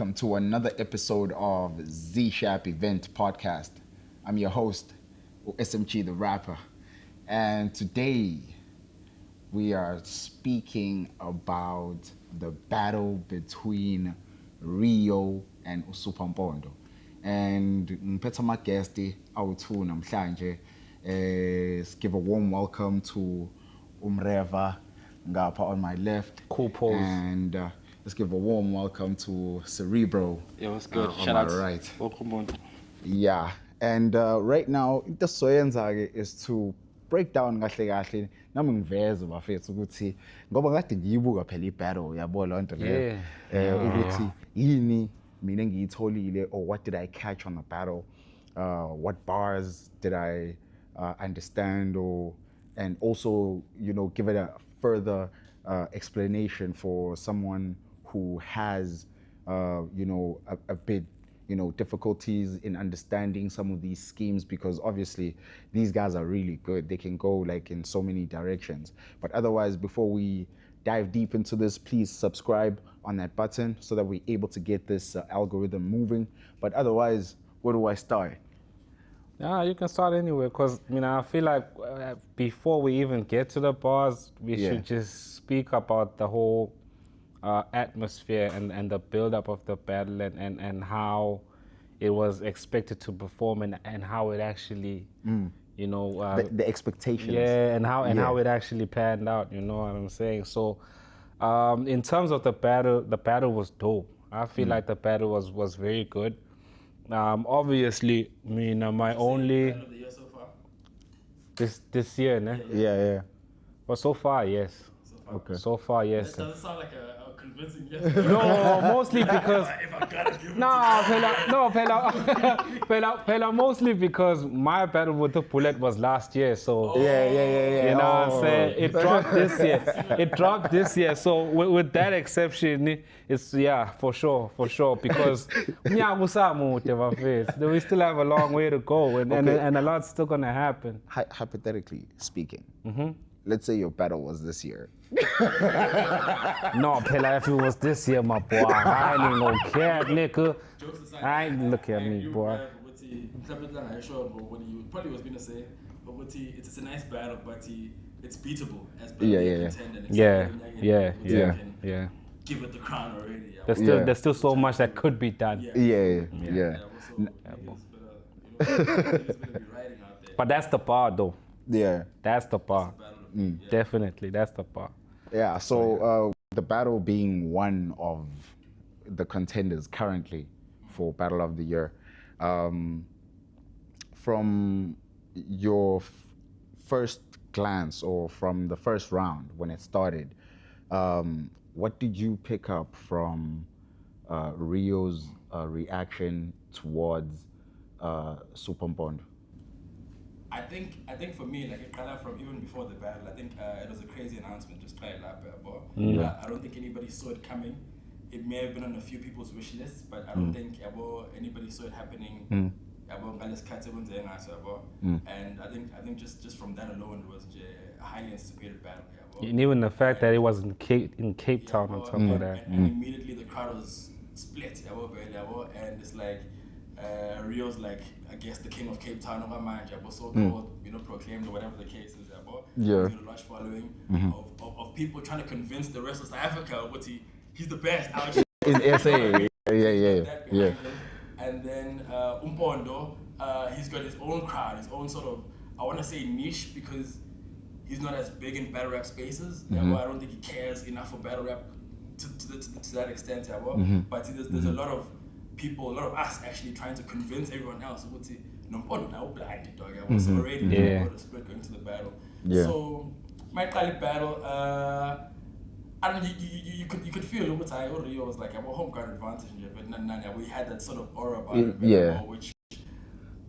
welcome to another episode of Zishapp Event Podcast. I'm your host, SMG the rapper, and today we are speaking about the battle between Riyo and Supah Mpondo. And ngiphethe amagesti awu-2 namhlanje. Let's give a warm welcome to Umreva ngapha on my left. Cool pose. And let's give a warm welcome to Cerebro. Yeah, what's good? On my right. Welcome on. Yeah, and right now into soyenza-ke is to break down kahle kahle nami ngiveze bafethu ukuthi ngoba kade ngiyibuka phela ibattle yabo lonto leyo ukuthi yini mina ngiyitholile, or what did I catch on the battle, what bars did I understand, and also give it a further explanation for someone who has a bit difficulties in understanding some of these schemes, because obviously these guys are really good. They can go like in so many directions. But otherwise, before we dive deep into this, please subscribe on that button so that we're able to get this algorithm moving. But otherwise, where do I start? You can start anywhere, because I feel like before we even get to the bars, we should just speak about the whole atmosphere and the build-up of the battle and how it was expected to perform and how it actually, the expectations. Yeah, and how it actually panned out. You know what I'm saying? So, in terms of the battle was dope. I feel like the battle was very good. Obviously, my only Battle of the year so far? this year, ne? Yeah. But so far, yes. Okay. So far, yes. That doesn't sound like a convincing yes. No, mostly because If I gotta give it Pela, mostly because my battle with the bullet was last year, so Yeah. you know what I'm saying? It dropped this year. So with that exception, it's for sure, because we still have a long way to go, and a lot's still gonna happen. Hypothetically speaking, let's say your battle was this year. No, Pela, if it was this year, my boy, I ain't even gonna care, nigga. Jokes aside, I ain't look at me, you boy. What he probably was gonna say, but it's a nice battle, but it's beatable as contender. Yeah. Give it the crown already. There's still so much that could be done. But that's the bar, though. Yeah. That's the bar. Definitely, that's the bar. Yeah, so the battle being one of the contenders currently for Battle of the Year, from your first glance or from the first round when it started, what did you pick up from Riyo's reaction towards Supah Mpondo? I think for me, like it got out from even before the battle. I think it was a crazy announcement, just try it out, but I don't think anybody saw it coming. It may have been on a few people's wish lists, but I don't think anybody saw it happening. And I think just from that alone, it was a highly anticipated battle. And even the fact that it was in Cape Town on top of that. And immediately the crowd was split, and it's like Riyo's like, I guess, the king of Cape Town, was so called, proclaimed, or whatever the case is. He's got a large following of people trying to convince the rest of South Africa he's the best. In SA, yeah. And then Mpondo, he's got his own crowd, his own sort of, I want to say niche, because he's not as big in battle rap spaces. I don't think he cares enough for battle rap to that extent. But there's a lot of people, a lot of us actually trying to convince everyone else Mpondo now blinded dog. I was already the split going to the battle. So my battle, I don't know, you could feel Riyo was like a home ground advantage, but we had that sort of aura about it, which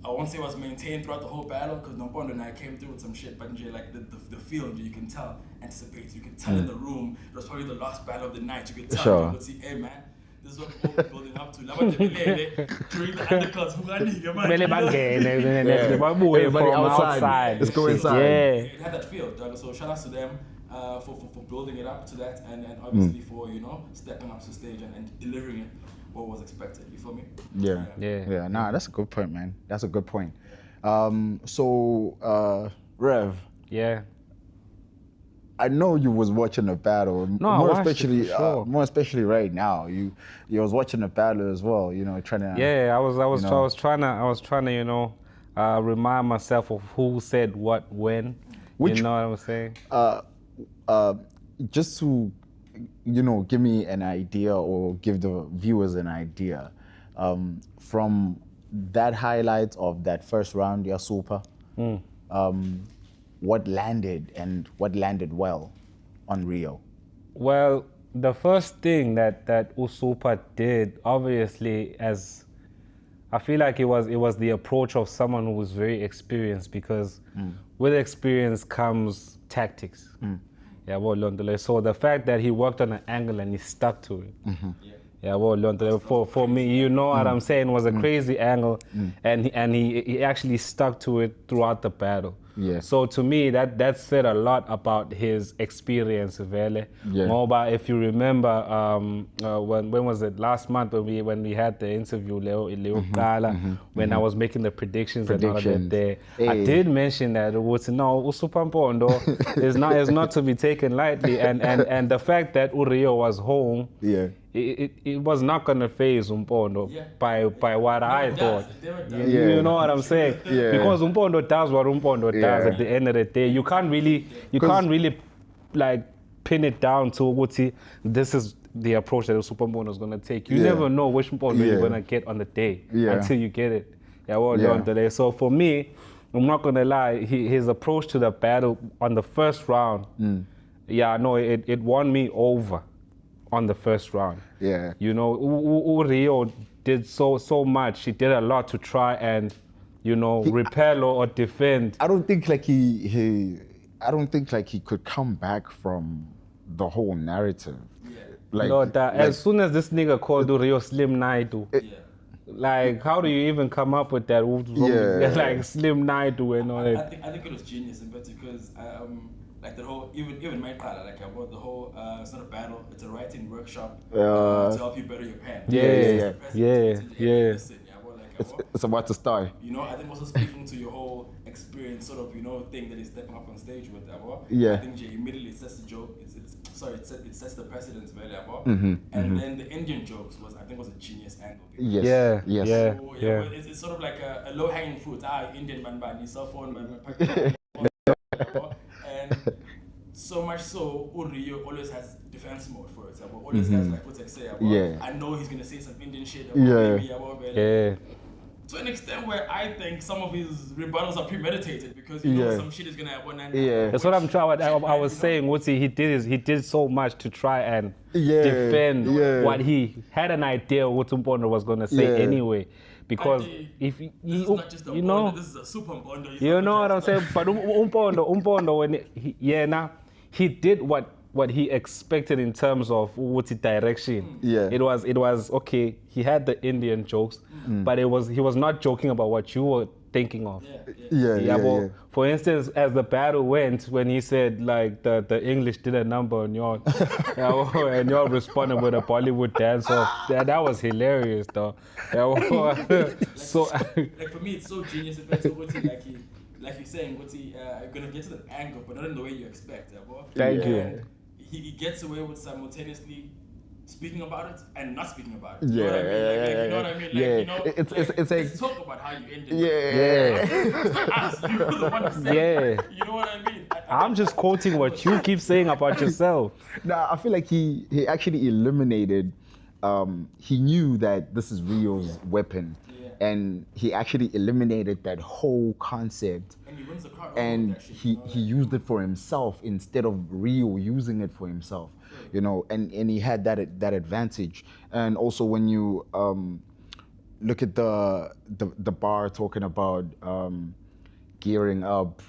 I won't say was maintained throughout the whole battle, because Mpondo and I came through with some shit, but like the feel, you can tell, anticipates, you can tell in the room, it was probably the last battle of the night, you could tell, you would see, hey man, this is what we're building up to. During the undercuts, from outside. Let's go inside. It had that feel, dog. So shout out to them for building it up to that, and obviously for stepping up to stage and delivering it. what was expected. You feel me? Yeah. Nah, that's a good point, man. That's a good point. Rev. Yeah. I know you was watching the battle. No, I watched it for sure. More especially right now. You was watching the battle as well. You know, trying to. Yeah, I was trying to, you know, remind myself of who said what when. You know what I'm saying? Just to, you know, give me an idea or give the viewers an idea, from that highlight of that first round, Supah, what landed and what landed well on Riyo? Well, the first thing that Supah did, obviously, as I feel like it was the approach of someone who was very experienced, because with experience comes tactics. Yeah, well, Londele. So the fact that he worked on an angle and he stuck to it. Yeah, well, Londele. For me, you know what I'm saying, was a crazy angle, and he actually stuck to it throughout the battle. Yeah. So to me, that said a lot about his experience, Vele. Yeah. Moba, if you remember, when was it? Last month when we had the interview, Leo Kala, when I was making the predictions and all of that there. Hey. I did mention that Supah Mpondo is not to be taken lightly, and the fact that Riyo was home. Yeah. It was not gonna phase Mpondo by what I thought. You know what I'm saying? Yeah. Because Mpondo does what Mpondo does at the end of the day. You can't really like pin it down to Uguti. This is the approach that Supah Mpondo is gonna take. You never know which Mpondo you're gonna get on the day until you get it. Today. So for me, I'm not gonna lie, his approach to the battle on the first round, it won me over on the first round. Yeah. You know, Riyo did so much. He did a lot to try and, you know, repel or defend. I don't think like he could come back from the whole narrative. Like, as soon as this nigga called Riyo Slim Naidu, like, how do you even come up with that? Like Slim Naidu and all that. I think it was genius, because like the whole, even my part, like about the whole, it's not a battle, it's a writing workshop to help you better your pen. It's about to start. You know, I think also speaking to your whole experience, sort of, you know, thing that he's stepping up on stage with, I think Jay immediately sets the joke. It sets the precedence very well. And then the Indian jokes was a genius angle. Yes. So, it's sort of like a low hanging fruit. Indian man, cell phone man. And so much so, Riyo always has defense mode, for example. Always has like what I say about. I know he's gonna say some Indian shit about to an extent where I think some of his rebuttals are premeditated, because you know some shit is gonna happen. That's what I'm trying. I was saying, he did so much to try and defend what he had an idea what Mpondo was gonna say anyway. Because if this is not just a Mpondo, this is a Supah Mpondo. You know what I'm saying? But Mpondo, when he did what he expected in terms of what's direction. It was okay. He had the Indian jokes, but he was not joking about what you were thinking of. For instance, as the battle went, when he said like the English did a number on y'all, and y'all responded with a Bollywood dance off. That was hilarious, though. So like for me, it's so genius. It's like you're saying, you're gonna get to the angle, but not in the way you expect. Thank you. He gets away with simultaneously speaking about it and not speaking about it. You know what I mean? It's let's talk about how you ended. Yeah. You were the one to say. You know what I mean? I'm just quoting what you keep saying about yourself. Nah, I feel like he actually eliminated. He knew that this is Riyo's weapon. And he actually eliminated that whole concept, and he wins the crowd. And he used it for himself instead of Riyo using it for himself, you know. And he had that advantage. And also when you look at the bar talking about gearing up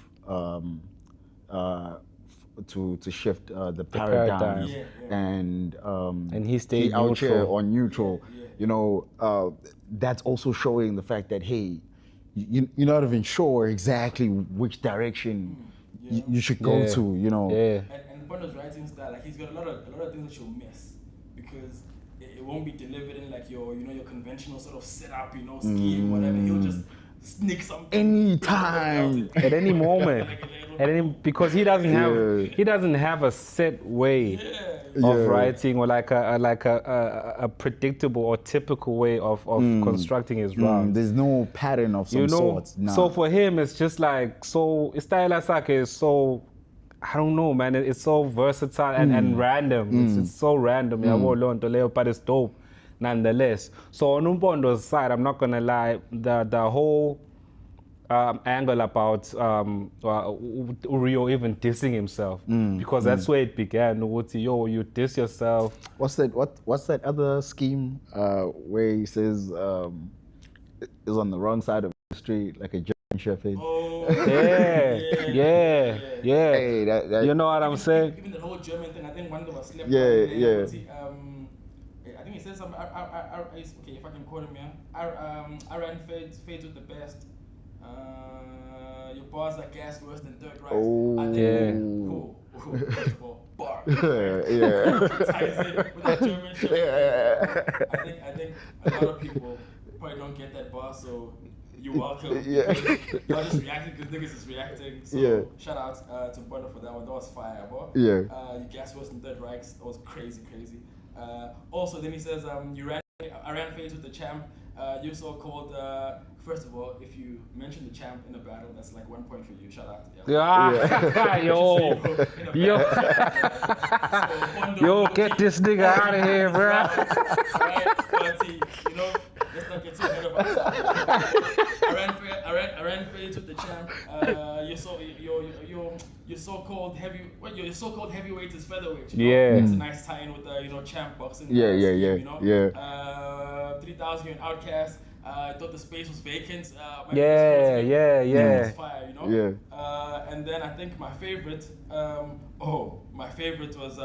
to shift the paradigm. And he stayed out neutral. here on neutral. You know, that's also showing the fact that, hey, you're not even sure exactly which direction you should go to, you know. And Mpondo's writing style, like he's got a lot of things that you'll miss, because it won't be delivered in like your conventional sort of setup, scheme, whatever. He'll just sneak something anytime, at any moment, because he doesn't have a set way of writing or like a predictable or typical way of constructing his rhymes. There's no pattern of some sorts. Nah. So for him, it's just like style is so. I don't know, man. It's so versatile and random. It's so random. But it's dope nonetheless. So on Umpondo's side, I'm not gonna lie, the whole angle about Riyo even dissing himself, because that's where it began. You diss yourself. What's that other scheme where he says is on the wrong side of the street like a German shepherd? Oh, yeah. Hey, that, you know what I'm saying? Even the whole German thing, I think one of them was slept Yeah. I think he said something. Okay, if I can quote him, I ran fades with the best. Your bars are gas worse than dirt, right? Oh, First of all, bar. Yeah. Ties in with the German shit. I think a lot of people probably don't get that bar, so you're welcome. Yeah. You're just reacting because niggas is reacting. So shout out to Mpondo for that one. That was fire, bro. Yeah. You gas worse than third Reichs. That was crazy. Also, then he says, I ran fades with the champ. You're so called. First of all, if you mention the champ in a battle, that's like 1 point for you. Shout out. Yo, get this nigga out of here, bro. Right, but let's not get too ahead of ourselves. I ran fades with the champ. Your so-called heavyweight is featherweight. It's a nice tie-in with the champ boxing. 3,000 you're an outcast. I thought the space was vacant. Yeah. Was fire, and then I think my favorite. My favorite was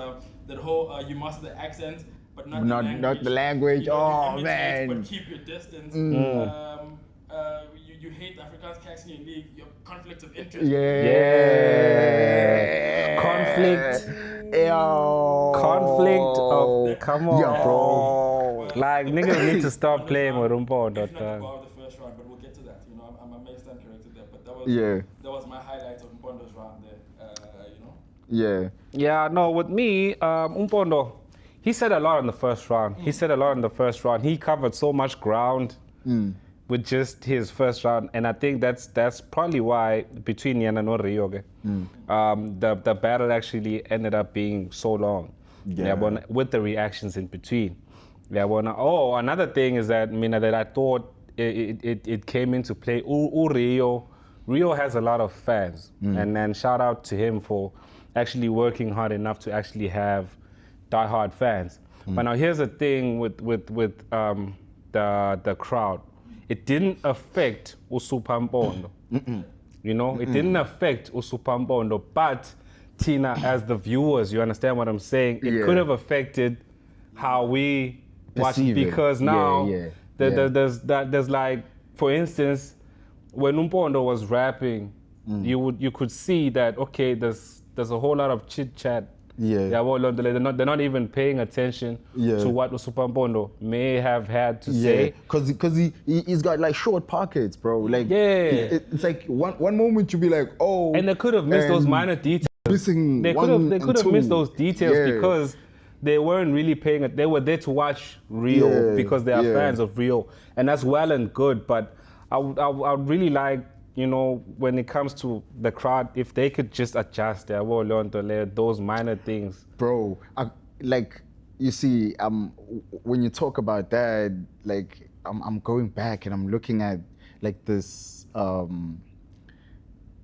that whole you master the accent, but not the language. Man! But keep your distance. You hate Afrikaans cats in your league. You have conflict of interest. Conflict of come on, bro. Like niggas need to stop playing with Mpondo. If not above the first round, but we'll get to that. I'm amazed I'm corrected there, but that was my highlight of Mpondo's round there. Yeah. No, with me, Mpondo, he said a lot in the first round. He covered so much ground with just his first round, and I think that's probably why between Yana and Riyo, the battle actually ended up being so long. With the reactions in between. Another thing is that that I thought it came into play. Riyo has a lot of fans, and then shout out to him for actually working hard enough to actually have diehard fans. But now here's the thing with the crowd. It didn't affect Supah Mpondo. It didn't affect Supah Mpondo, but Tina, as the viewers, you understand what I'm saying? It could have affected how we watch it, because now there's like, for instance, when Mpondo was rapping, you could see that there's a whole lot of chit chat. They're not even paying attention to what Supah Mpondo may have had to say. Because he's got like short pockets, bro. Like it's like one moment you'll be like, and they could have missed those minor details. They could have missed those details because they weren't really paying it. They were there to watch Riyo because they are fans of Riyo, and that's well and good. But I would really like, when it comes to the crowd, if they could just adjust those minor things. Bro, you see, when you talk about that, like I'm going back and I'm looking at like this,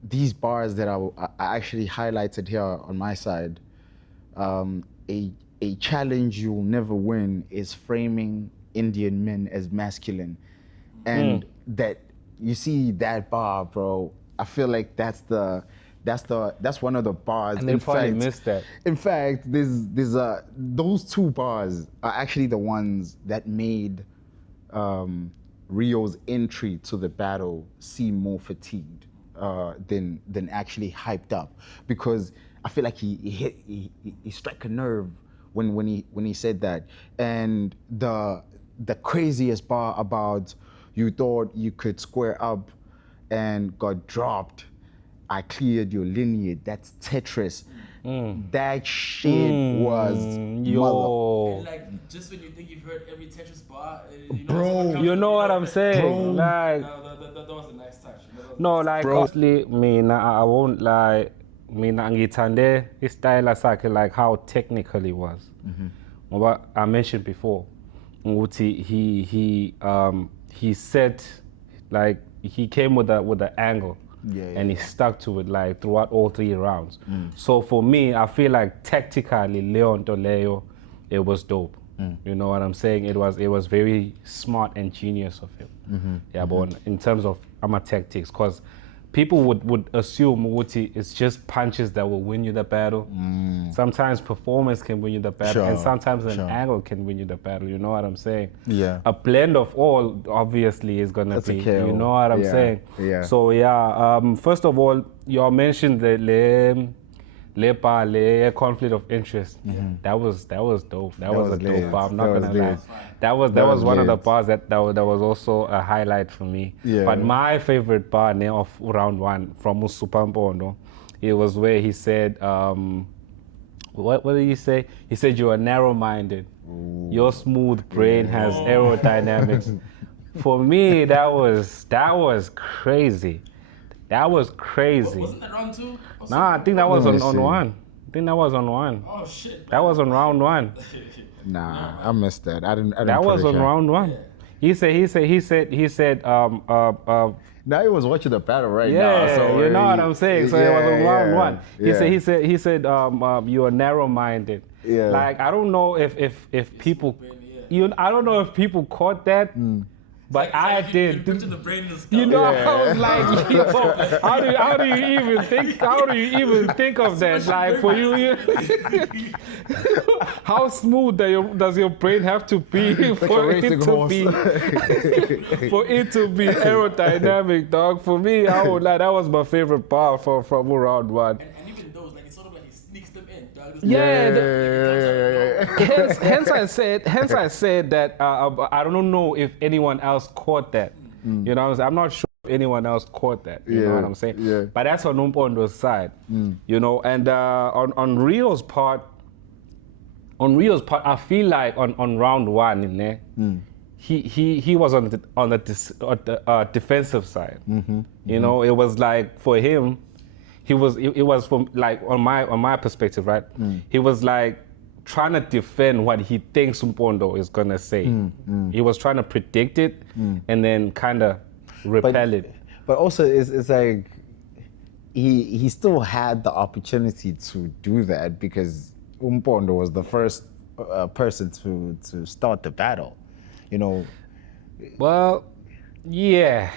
these bars that I actually highlighted here on my side. A challenge you'll never win is framing Indian men as masculine, and that. You see that bar, bro. I feel like that's one of the bars. And they probably missed that. In fact, those two bars are actually the ones that made Riyo's entry to the battle seem more fatigued than actually hyped up, because I feel like he struck a nerve when he said that, and the craziest bar about you thought you could square up and got dropped. I cleared your lineage. That's Tetris. That shit was yo. And like, just when you think you've heard every Tetris bar, Bro, You know what I'm saying? Bro. Like, that was a nice touch. no, like, honestly, I won't lie. Ngithande istyle sakhe, like how technical he was. Ngoba I mentioned before, ukuthi he set, like, he came with the angle. And he stuck to it like throughout all 3 rounds. So for me, I feel like tactically, Leon Toleo, it was dope. You know what I'm saying? It was very smart and genius of him. Yeah, but in terms of tactics, because people would assume Wuti it's just punches that will win you the battle. Sometimes performance can win you the battle, and sometimes an angle can win you the battle. You know what I'm saying? Yeah. A blend of all obviously is gonna be. You know what I'm saying? Yeah. So yeah. First of all, you all mentioned the le conflict of interest. That was dope. That was a dope bar. I'm not gonna lie. That was one of the bars that was also a highlight for me. Yeah. But my favorite bar of round 1 from Supah Mpondo, it was where he said, what did he say? He said, "You are narrow-minded. Your smooth brain has aerodynamics." For me, that was crazy. That was crazy. Wasn't that round 2? Nah, I think that was on 1. I think that was on 1. Oh shit. That was on round 1. Nah, I missed that. I didn't. That was on round 1. Yeah. He said. Now he was watching the battle right now. Yeah, So you know what I'm saying. So it was on round 1. He said, you are narrow-minded. Yeah. Like, I don't know if people, I don't know if people caught that. But I did. Picture the brain in the skull. You know, I was like, yo, how do you even think of that? Like, for you, how smooth does your brain have to be for it to be aerodynamic, dog? For me, I would like, that was my favorite bar from round 1. And even those, like, it's sort of like he sneaks them in, dog. Hence I said that I don't know if anyone else caught that. You know, I'm not sure if anyone else caught that. You know what I'm saying? Yeah. But that's on Mpondo's side. You know, and on Riyo's part, I feel like on round 1 in there, he was on the defensive side. You know, it was like for him. It was from, like, on my perspective, right? He was like trying to defend what he thinks Mpondo is gonna say. He was trying to predict it and then kind of repel it. But also, it's like he still had the opportunity to do that because Mpondo was the first person to start the battle. You know. Well, yeah.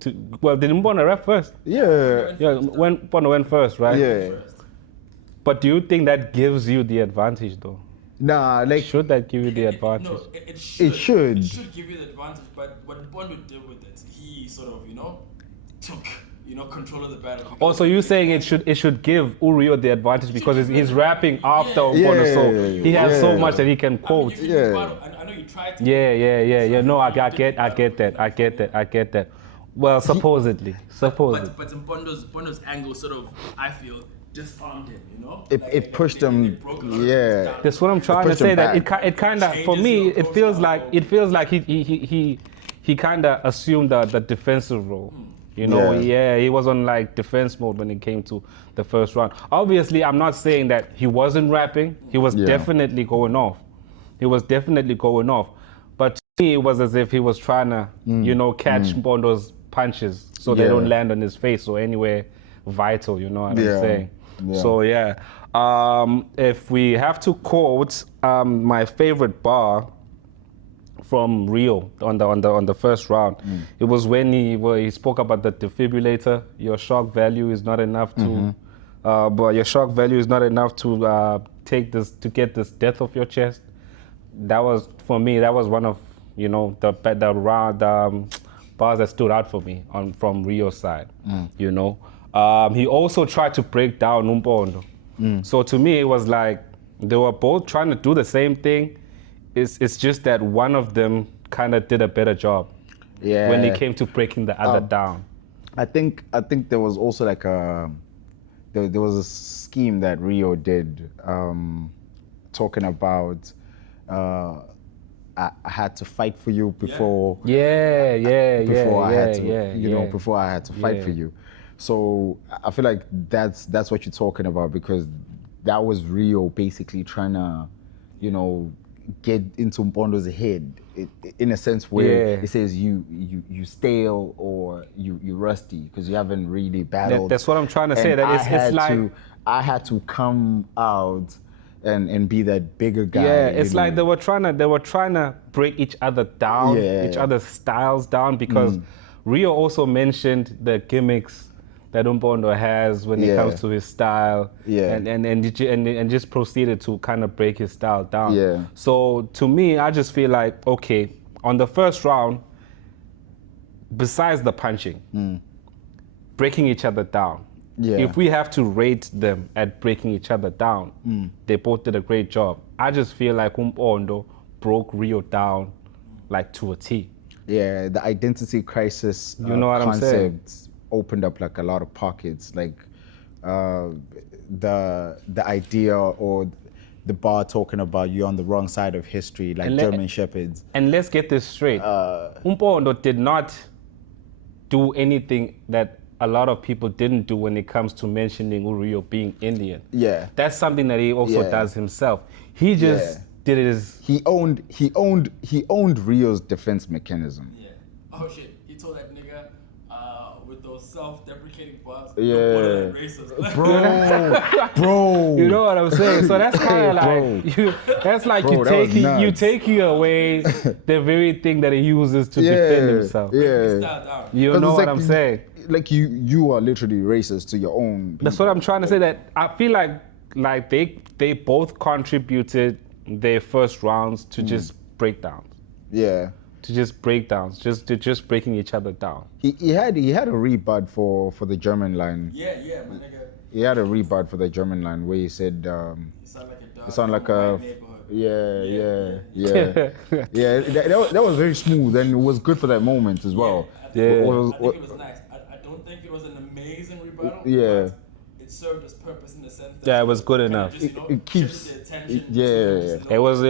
Did Mpondo rap first? Yeah. When Mpondo went first, right? Yeah. But do you think that gives you the advantage, though? Nah, like, Should that give you the advantage? No, it should. It should. It should give you the advantage, but what Bondo did with it, he sort of, took, control of the battle. Also, you saying it should give Riyo the advantage because he's rapping after Mpondo, so he has so much that he can quote. I know you tried to. Yeah. No, I get that. Well, supposedly. But Mpondo's angle sort of, I feel, disarmed him, It pushed him. It broke a lot of his Yeah. down. That's what I'm trying to pushed him say. That back. it kind of, for Changes me, your it feels like he kind of assumed the defensive role. He was on like defense mode when it came to the first round. Obviously, I'm not saying that he wasn't rapping. He was definitely going off. But to me, it was as if he was trying to, catch Mpondo's punches so they don't land on his face or anywhere vital. You know what I'm saying? Yeah. So if we have to quote my favorite bar from Riyo on the first round, it was when he spoke about the defibrillator. Your shock value is not enough to, but your shock value is not enough to get this death off your chest. That was, for me, that was one of the round bars that stood out for me from Riyo's side. He also tried to break down Mpondo. So to me, it was like they were both trying to do the same thing. It's just that one of them kind of did a better job when it came to breaking the other down. I think there was also like there was a scheme that Riyo did talking about I had to fight for you before before I had to fight for you. So I feel like that's what you're talking about, because that was Riyo basically trying to, get into Mpondo's head in a sense where it says you stale or you rusty because you haven't really battled. That's what I'm trying to say. That it's like I had to come out and be that bigger guy. Yeah, it's like they were trying to break each other down, each other's styles down, because Riyo also mentioned the gimmicks that Mpondo has when it comes to his style, and just proceeded to kind of break his style down. Yeah. So to me, I just feel like, okay, on the first round, besides the punching, breaking each other down. Yeah. If we have to rate them at breaking each other down, they both did a great job. I just feel like Mpondo broke Riyo down like to a T. Yeah, the identity crisis You know what I'm saying? concept opened up like a lot of pockets, like the idea or the bar talking about you on the wrong side of history, like German shepherds. And let's get this straight. Mpondo did not do anything that a lot of people didn't do when it comes to mentioning Riyo being Indian. Yeah. That's something that he also does himself. He just did it as... He owned Riyo's defense mechanism. Yeah. Oh shit, he told that nigga with those self-deprecating bars, Yeah. racist. Bro. You know what I'm saying? So that's kind of like you taking away the very thing that he uses to defend himself. Yeah. You know what I'm saying? Like you are literally racist to your own people. That's what I'm trying to say. That I feel like they both contributed their first rounds to just breakdowns. Yeah. To just breakdowns, just breaking each other down. He had a rebut for the German line. Yeah, my nigga. He had a rebut for the German line where he said You sound like a dog. it sounded like a neighborhood. that was very smooth, and it was good for that moment as well. I think it was nice. I don't think it was an amazing rebuttal. Yeah. But it served its purpose in the sense that Yeah, it was good enough. It keeps the attention. It was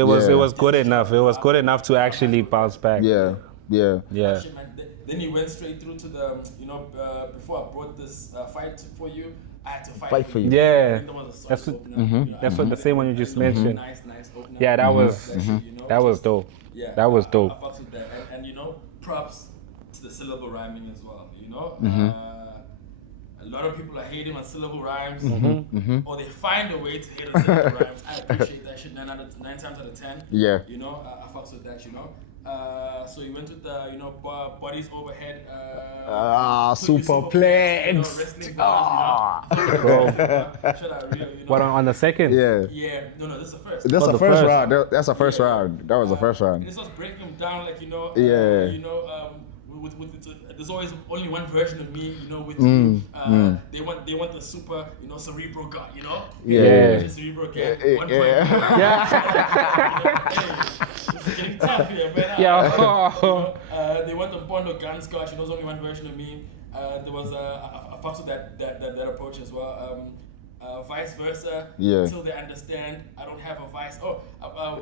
good enough. It was good enough to actually bounce back. Yeah. Shit, man. Then he went straight through to the before I brought this fight for you, I had to fight for you. Yeah, That was a that's solid what, opener, that's what the same one you just mentioned. Nice opener. Yeah, that was that was dope. Yeah, that was dope. I fucks with that, and props to the syllable rhyming as well. A lot of people are hating on syllable rhymes, or they find a way to hate on syllable rhymes. I appreciate that shit 9 times out of 10. Yeah. I fucks with that. So you went with the bodies overhead. Super plex. Wrestling bars. Shout out Riyo. What on the second? Yeah. Yeah. No, this is the first. That's Oh, the the first first. round. That's the first round. That was the first round. This was breaking them down, like there's always only one version of me, with you. They want the super, cerebral god, Yeah. Cerebral god. Yeah. 1.0. This is getting tough here, man. Yeah. They want the Mpondo gun scotch. There's only one version of me. There was I fucked with that approach as well. Vice versa, till they understand I don't have a vice.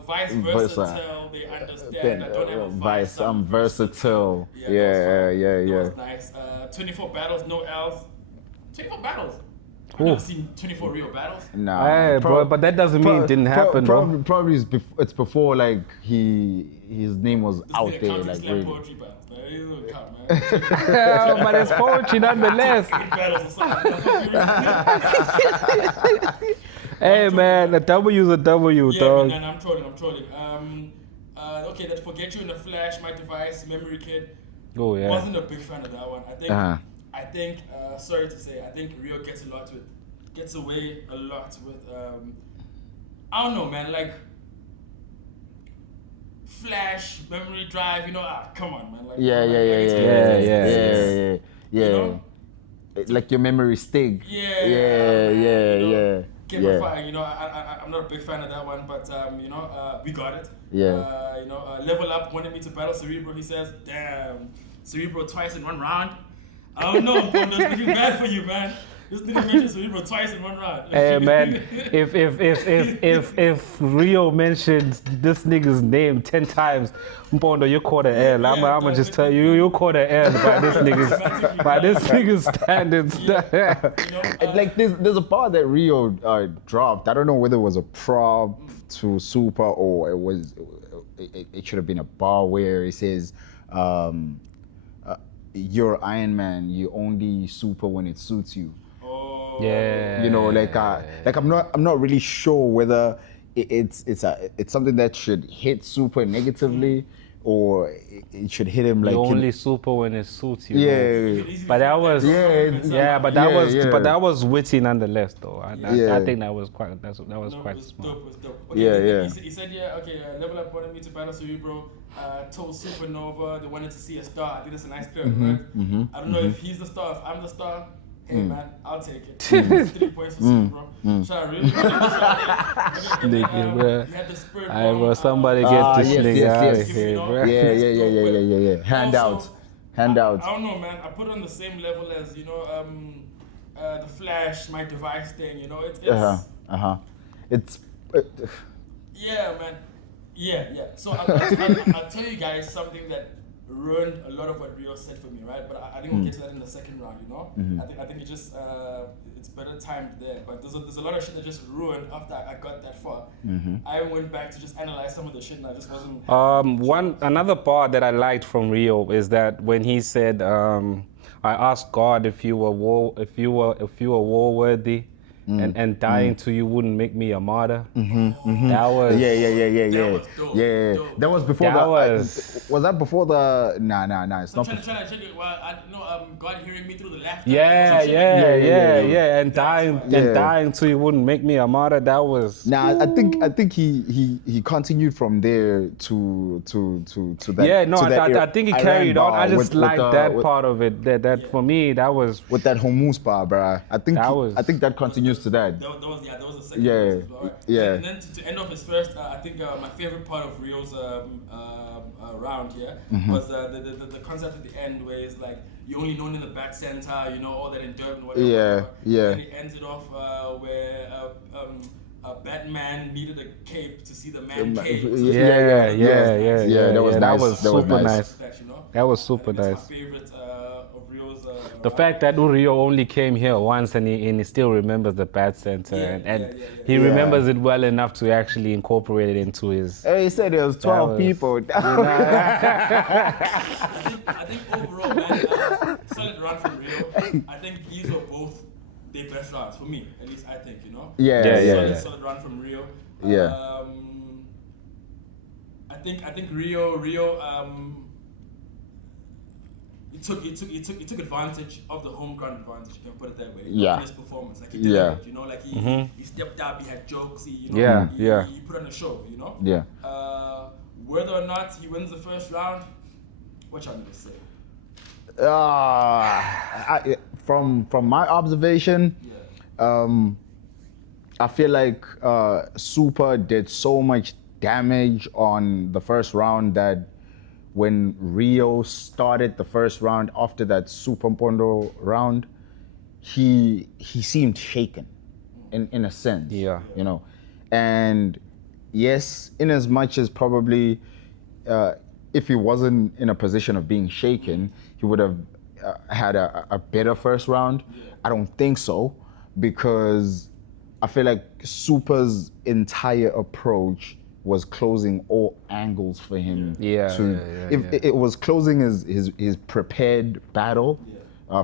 Vice versa till they understand I don't have a vice. I'm versatile. Yeah. Yeah. That was nice. 24 battles, no L's. 24 battles. I've never seen 24 real battles. Nah. Hey, bro, but that doesn't mean it didn't happen, bro. Probably it's before like his name was out there, like really. Poetry battles. It doesn't count, man. But it's poetry nonetheless. Battles or something. Hey man, a W's a W, dog. Man, I'm trolling. Okay, let's forget you in the flash, my device, memory kid. Oh yeah. Wasn't a big fan of that one. I think sorry to say, I think Riyo gets away a lot with I don't know, man, like flash, memory drive, come on, man. Like, Yeah. Like your memory stig. Yeah. Came Yeah. on fire. You know, I'm not a big fan of that one, but you know, we got it. Yeah. You know, Level Up wanted me to battle Cerebro. He says, "Damn, Cerebro twice in one round." I don't know, Mpondo, it's looking bad for you, man. This nigga mentioned Cerebro twice in one round. Hey man, if Riyo mentions this nigga's name 10 times, Mpondo, you caught an L. I'ma just tell you, you caught an L by this nigga's standards. You know, Like there's a bar that Riyo dropped. I don't know whether it was a prop to Supah or it should have been a bar where it says, "You're Iron Man. You only super when it suits you." Yeah. You know, like I'm not really sure whether it's something that should hit Supah negatively or it should hit him like You only super when it suits you. yeah. But that was but that was witty nonetheless though. I think that was quite quite smart. Dope, it was dope. Okay, Yeah. He said, yeah, okay, Level Up wanted me to battle Cerebro, told Supernova they wanted to see a star. I think that's a nice pair, right? I don't know if he's the star, if I'm the star. Hey man, I'll take it. 3 points for Cerebro. Should I really? Nigga, He had the spirit I bomb, bro, somebody get this yes, nigga yes, out yes. of here, You know, bro. Yeah. Handouts. I don't know, man. I put it on the same level as, you know, the Flash, my device thing, you know. It's It's yeah, man. Yeah. So I'll tell you guys something that ruined a lot of what Riyo said for me, right? But I think we'll get to that in the second round, you know? I think it just, it's better timed there. But there's a lot of shit that just ruined after I got that far. I went back to just analyze some of the shit and I just wasn't... Another part that I liked from Riyo is that when he said, I asked God if you were war worthy and dying to you wouldn't make me a martyr. That was That was dope. Dope. That was before was that before the nah it's not Trying to check it. Well, I know God hearing me through the laughter. yeah, and dying to you wouldn't make me a martyr. That was I think he continued from there to that. Yeah, no, to that I think he Iran carried on. bar I just with liked that with- part of it. That for me, that was with that hummus bar, bruh. I think that continues to that. That was the second Yeah, verse as well, right? yeah. And then to end off his first, I think my favorite part of Riyo's round here was the concept at the end where it's like you're only known in the back center, you know, all that in Durban, whatever. Yeah. And he ends it off where Batman needed a cape to see the man cave. Yeah, that was nice. That was That was super nice. nice. That, you know? That was I super think that's nice. my favorite of Riyo's. The fact that Riyo only came here once and he still remembers the Bat Center and he remembers it well enough to actually incorporate it into his. Hey, he said there was 12 people. I think overall, man, solid run from Riyo. I think these are both their best rounds for me, at least I think, you know. Solid run from Riyo. I think Riyo. He took advantage of the home ground advantage. You can put it that way. In his performance, like he did it, you know, like he stepped up. He had jokes. He put on a show, you know. Whether or not he wins the first round, what y'all gonna say? From my observation, I feel like Supah did so much damage on the first round that when Riyo started the first round after that Supah Mpondo round, he seemed shaken in a sense. You know. And yes, in as much as probably if he wasn't in a position of being shaken, he would have had a better first round. I don't think so, because I feel like Supah's entire approach was closing all angles for him. It was closing his prepared battle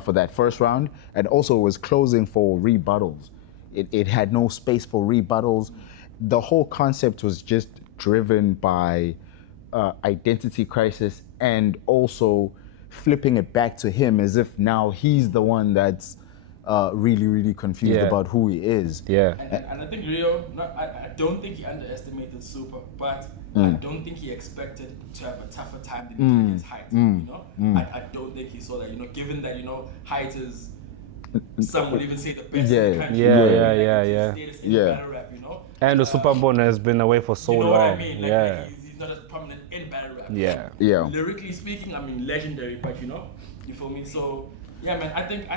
for that first round, and also was closing for rebuttals. It had no space for rebuttals. The whole concept was just driven by identity crisis, and also flipping it back to him as if now he's the one that's really confused about who he is. And I think Riyo, I don't think he underestimated Supah, but I don't think he expected to have a tougher time than he did against height. You know, I don't think he saw that. You know, given that, you know, height is Some would even say the best Yeah, in the country. yeah, You know, yeah, like, yeah, his yeah. status in Yeah. battle rap, you know. And the Supah Mpondo has been away for so You know long. what I mean? Like, yeah. like he's not as prominent in battle rap. Yeah. Yeah. Lyrically speaking, I mean legendary, but you know, you feel me? So yeah, man, I think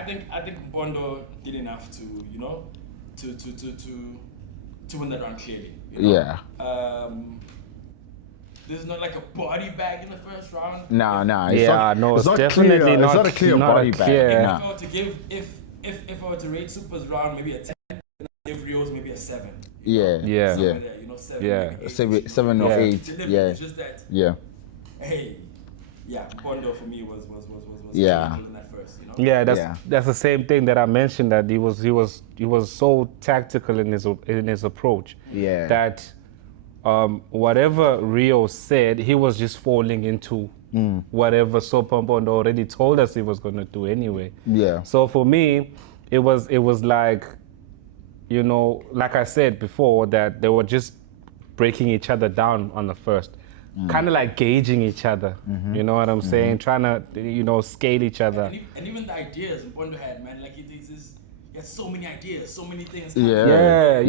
Mpondo did enough to, you know, to win that round clearly. You know? Yeah. There's not like a body bag in the first round. Nah. It's not definitely clear. not. It's not a clear not body a bag. clear- Nah. If I were to give, if I were to rate Supah's round maybe a 10, then I'd give Riyo's maybe a 7. you know? Yeah. Yeah. Yeah. Somewhere there, you know, 7, Yeah. maybe 8, Seven or Yeah. 8. Delivery, Yeah. It's just that, Yeah. hey, yeah, Mpondo for me was Yeah. critical in that first, you know. Yeah, Yeah. that's the same thing that I mentioned, that he was so tactical in his approach. Yeah. That whatever Riyo said, he was just falling into whatever Supah Mpondo already told us he was going to do anyway. Yeah. So for me, it was like, you know, like I said before, that they were just breaking each other down on the first. Kind of like gauging each other, you know what I'm saying? Trying to, you know, scale each other. And even the ideas Mpondo had, man, like he had so many ideas, so many things. Yeah.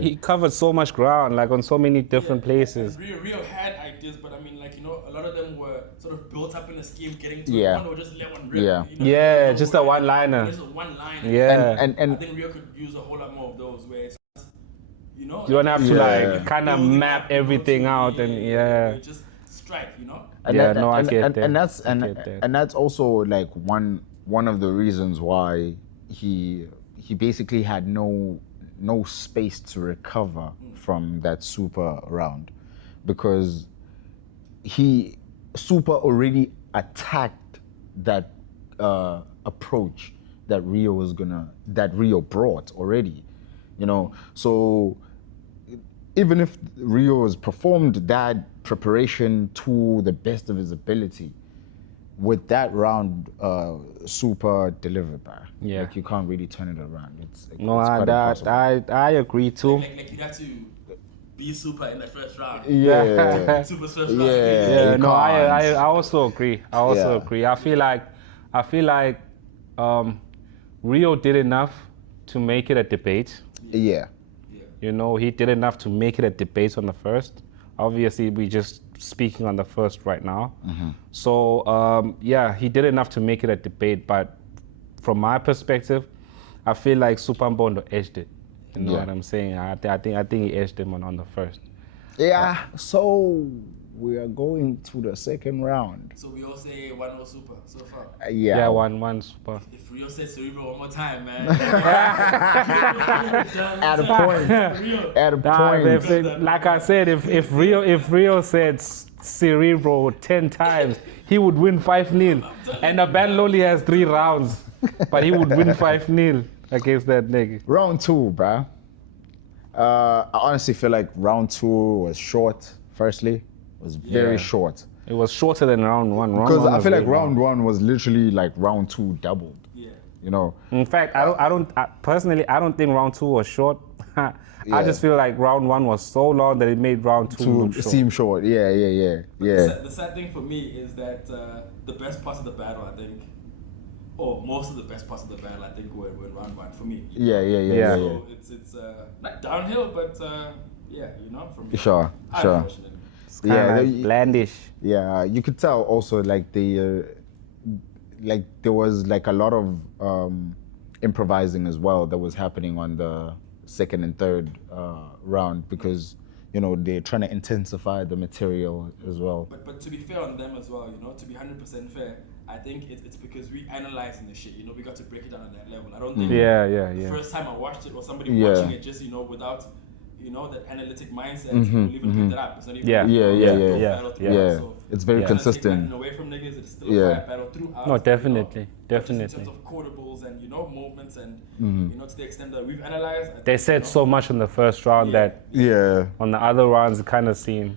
He covered so much ground, like on so many different places. And Riyo had ideas, but I mean, like, you know, a lot of them were sort of built up in a scheme, getting to Yeah. Mpondo would just let one rip. Yeah. You know, Yeah, you know, just a where- one-liner. Just a one-liner. Yeah. And I think Riyo could use a whole lot more of those where it's, you know, You don't have to Yeah. like kind of building map up, you know, everything to- out and yeah. just strike, you know. And Yeah, that- no, I and, get and, that. and that's I get that. and that's also like one of the reasons why he basically had no space to recover from that Supah round, because Supah already attacked that approach that Riyo brought already, you know. So even if Riyo has performed that preparation to the best of his ability, with that round, Supah delivered by. Yeah. Like, you can't really turn it around. It's No, quite impossible. I agree too. Like you'd have to be Supah in that first round. Yeah. Supah's first round. Yeah. Yeah, you no, I can't. also agree. Yeah. Agree. I feel like Riyo did enough to make it a debate. Yeah. You know, he did enough to make it a debate on the first. Obviously, we just speaking on the first right now. So yeah, he did enough to make it a debate. But from my perspective, I feel like Supah Mpondo edged it. You know Yeah. what I'm saying? I think he edged him on the first. Yeah. So we are going to the second round. So we all say 1-0 Supah so far. Yeah. Yeah, one Supah. If Riyo says Cerebro one more time, man. At a point. At a Nah, point. like I said, if Riyo said Cerebro 10 times, he would win 5-0. And the battle only has 3 rounds, but he would win 5-0 against that nigga. Round 2, bruh. I honestly feel like round 2 was short. Firstly, was very Yeah. short. It was shorter than round 1. Because I feel like round 1 was literally like round 2 doubled. Yeah. You know. In fact, personally, I don't think round 2 was short. I Yeah. just feel like round 1 was so long that it made round 2 To look short. seem short. Yeah. The sad thing for me is that the best parts of the battle, I think, or most of the best parts of the battle, I think, were in round 1 for me. Yeah. So it's not downhill, but yeah, you know, for me. Sure. Unfortunately. Kinda Yeah, blandish. Yeah, you could tell also like there was like a lot of improvising as well that was happening on the second and third round, because you know they're trying to intensify the material as well. But to be fair on them as well, you know, to be 100% fair, I think it's because we analyzing the shit, you know, we got to break it down on that level. I don't think the first time I watched it or somebody watching it just, you know, without, you know, that analytic mindset, will even pick that up. It's not even Yeah. It's very consistent. Away from niggas, it's still a fight battle throughout. No, definitely, you know, definitely. In terms of quotables and, you know, movements and, you know, to the extent that we've analyzed. I They think, said you know, so much in the first round that Yeah. on the other rounds it kind of seemed,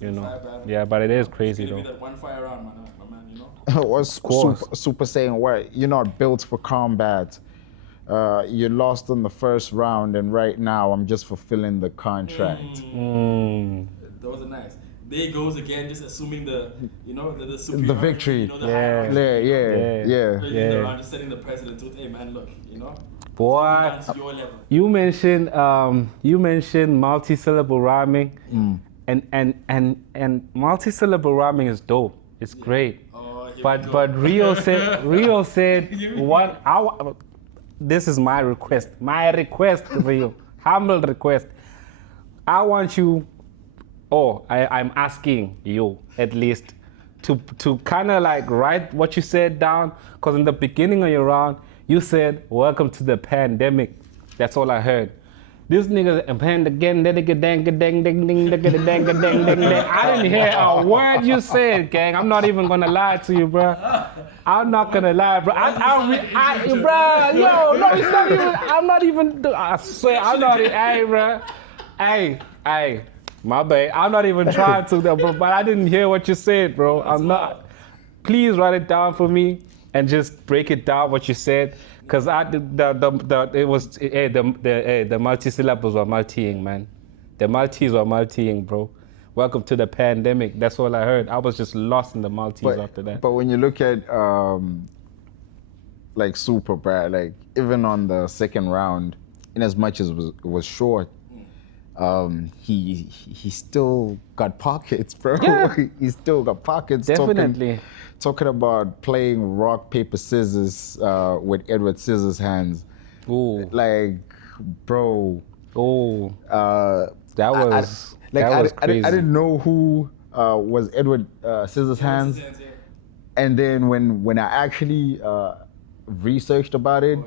you know. fire battle. Yeah, but it is It's crazy gonna be though. that one fire round, my man, you know. Was course. Supah saying, "What? You're not built for combat. You lost in the first round, and right now I'm just fulfilling the contract." Those are nice. there he goes again, just assuming the superiority, The victory. the Yeah. hierarchy. Yeah. Around just setting the precedent to, hey man, look, Boy, down to your level. you mentioned multi-syllable rhyming, and multi-syllable rhyming is dope. It's great. Oh, here we But go. Rio said what this is my request Rio, humble request. I want you, I'm asking you at least to kind of like write what you said down, because in the beginning of your round you said welcome to the pandemic. That's all I heard. This nigga and again, I didn't hear a word you said, gang. I'm not even gonna lie to you, bro. I'm not gonna lie, bro. Bro, yo, no, it's not even. I'm not even. I swear, I'm not. Hey, bro. Hey, my bad. I'm not even trying to, but I didn't hear what you said, bro. I'm not. Please write it down for me and just break it down what you said. Cause the multi-syllables were multi-ing, man. The multis were multi-ing, bro. Welcome to the pandemic. That's all I heard. I was just lost in the multis after that. But when you look at like Supah, bro, like even on the second round, in as much as it was short, he still got pockets, bro. Yeah. He still got pockets. Definitely. Talking about playing rock, paper, scissors with Edward Scissorhands. Ooh. Like, bro. Oh. That was crazy. I didn't know who was Edward Scissorhands. Yeah. And then when I actually researched about it,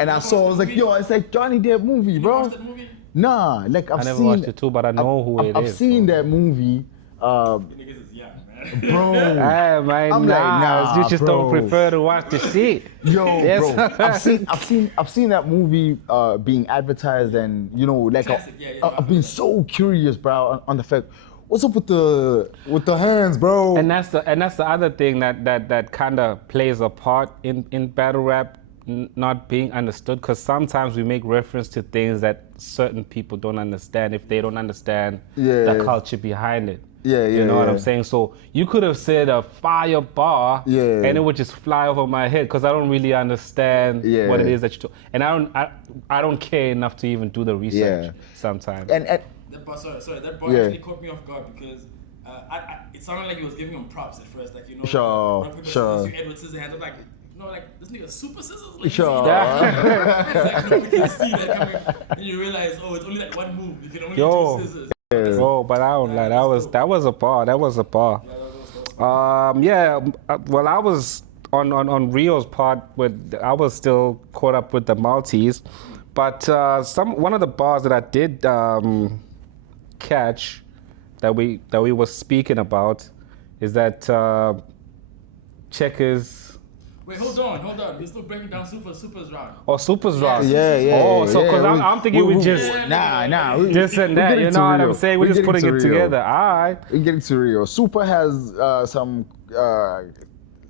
and I saw, I was like, yo, it's like Johnny Depp movie, You bro. watched that movie? Nah, like I never watched it too, but I know who it is. I've seen that movie. You niggas is young, man. Bro. Hey, man, I'm like, nah, you just bro. don't prefer to watch the shit. Yo, Yes. bro, I've seen that movie being advertised, and like Classic, I've been so curious, bro, on the fact, what's up with the hands, bro? And that's the other thing that kind of plays a part in battle rap not being understood, because sometimes we make reference to things that certain people don't understand if they don't understand the culture behind it. You know what I'm saying? So you could have said a fire bar, and it would just fly over my head because I don't really understand what it is that you do. And I don't care enough to even do the research sometimes. And That bar, sorry, that bar actually caught me off guard because it sounded like he was giving him props at first, like Sure. when people Sure. see Edward Scissorhands, I'm like, this nigga super scissors. Like, Sure. it's like nobody can see that coming, and you realize, it's only that one move. You can only do scissors. Oh, but I don't lie. That was a bar. That was a bar. Well, I was on Rio's part, I was still caught up with the multis, but one of the bars that I did catch that we were speaking about is that Checkers. Wait, hold on. We're still breaking down Supah's round. Oh, Supah's round. Yeah. Oh, so because I'm thinking we just nah. this and that. You know what I'm saying? We're just putting it together. All right. We're getting to Riyo. Supah has some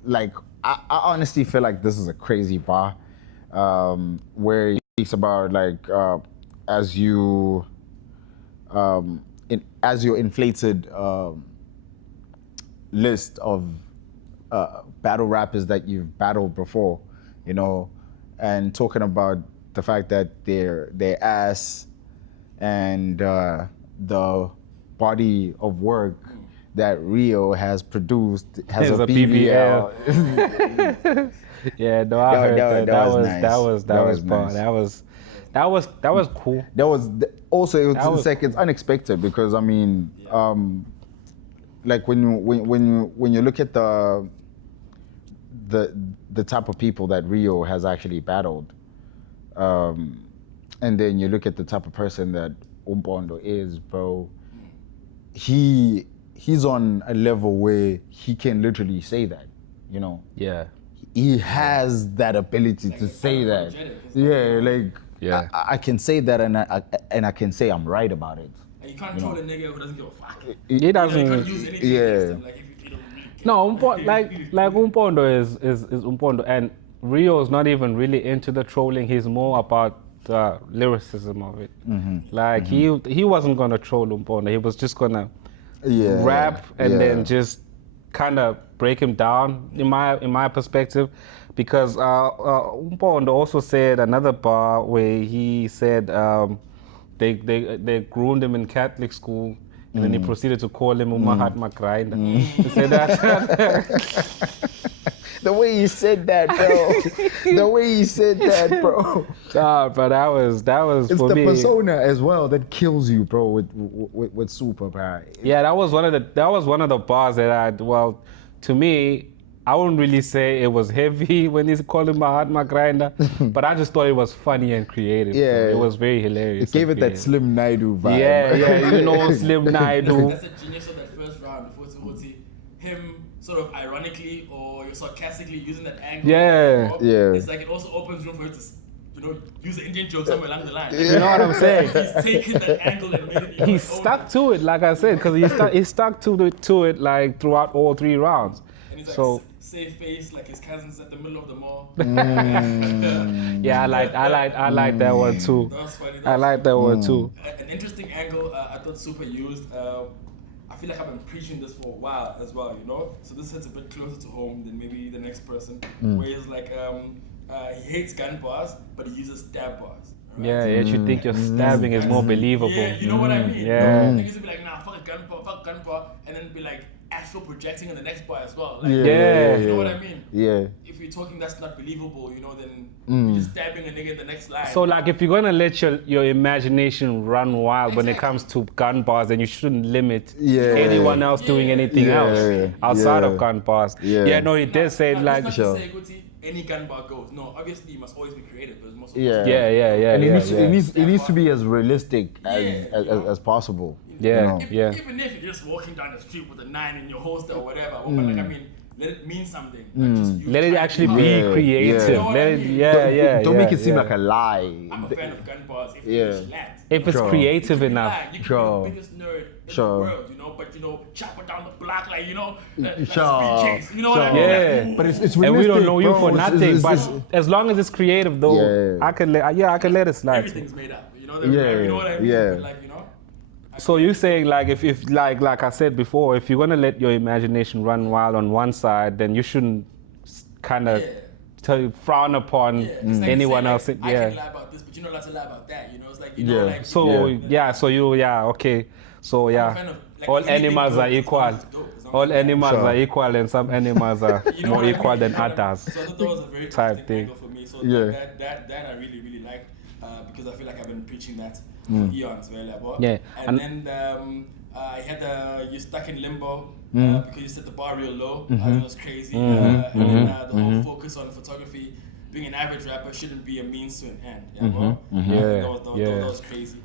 like I honestly feel like this is a crazy bar where he speaks about like as your inflated list of battle rappers that you've battled before, and talking about the fact that their ass and the body of work that Riyo has produced has a BBL. Yeah, no, I heard that. That was nice. That was nice. That was cool. That was also it's unexpected because I mean, like when you look at the type of people that Riyo has actually battled, and then you look at the type of person that Mpondo is, bro. He's on a level where he can literally say that, Yeah. He has that ability to say that. I can say that, and I can say I'm right about it. And you can't troll a nigga who doesn't give a fuck. He doesn't. You can't use anything against him, like if you don't really care. No, like Mpondo is Mpondo, and Riyo is not even really into the trolling. He's more about the lyricism of it. Like he wasn't gonna troll Mpondo. He was just gonna rap and then just kind of break him down in my perspective, because Mpondo also said another bar where he said they groomed him in Catholic school. And then he proceeded to call him Mahatma Grinder. He said that. The way he said that, bro. The way he said that, bro. But that was It's for the me. persona as well that kills you, bro. With Supah, bro. Yeah, that was one of the bars that to me, I wouldn't really say it was heavy when he's calling Mahatma Grinder, but I just thought it was funny and creative. Yeah, it was very hilarious. It gave it that Slim Naidu vibe. Yeah, you know Slim Naidu. That's a genius of that first round, him sort of ironically or sarcastically using that angle. Yeah. It's like it also opens room for you to, use an Indian joke somewhere along the line. You know what I'm saying? He's taken that angle and made it. He stuck to it, like I said, because he stuck to it like throughout all 3 rounds. And he's like, so safe face like his cousins at the middle of the mall. Yeah, I like that one too. That was funny. I like that one too. An interesting angle I thought Supah used. I feel like I've been preaching this for a while as well, So this hits a bit closer to home than maybe the next person. Where he's like, he hates gun bars, but he uses stab bars. Right? Yeah, you think your stabbing is more believable. Yeah, you know what I mean? Yeah. Niggas would be like, nah, fuck a gun bar, and then be like, astral projecting in the next bar as well. Like, Yeah. You know what I mean? Yeah. If you're talking that's not believable, then you're just stabbing a nigga in the next line. So like if you're gonna let your imagination run wild when it comes to gun bars, then you shouldn't limit anyone else doing anything else outside of gun bars. Yeah, no, he did say like not to say, Guti, any gun bar goes. No, obviously you must always be creative. There's most Yeah. And it it needs to be as realistic as possible. Yeah. Even if you're just walking down the street with a 9 in your holster or whatever, but like, I mean, let it mean something. Not just you Let it trying actually to be hard. creative. You know what I mean? Don't make it seem like a lie. I'm a fan of gun bars if you just land. If it's creative enough. You can be the biggest nerd in the world, but chopper down the block, like, that's BJ's. You know what I mean? Yeah. Like, But it's realistic, And we don't know you bro. for It's- nothing. it's- But as long as it's creative, though, I can let it slide. everything's made up. You know what I mean? Yeah. But like, So you're saying like if like I said before, if you're gonna let your imagination run wild on one side, then you shouldn't kind of frown upon it's like anyone saying, else. like, I can lie about this, but you're not allowed to lie about that. It's like like So okay. So I'm a fan of, like, all anything animals dope are as long equal. as it's dope, as long All as it's animals are equal, and some animals are more what I equal mean? than You know what I mean? others. So I thought that was a very Type interesting thing. angle for me. So like, that I really, really like because I feel like I've been preaching that for eons, very about. Yeah. And then I had you're stuck in limbo because you set the bar real low. It was crazy. And then the whole focus on photography, being an average rapper shouldn't be a means to an end. That was crazy.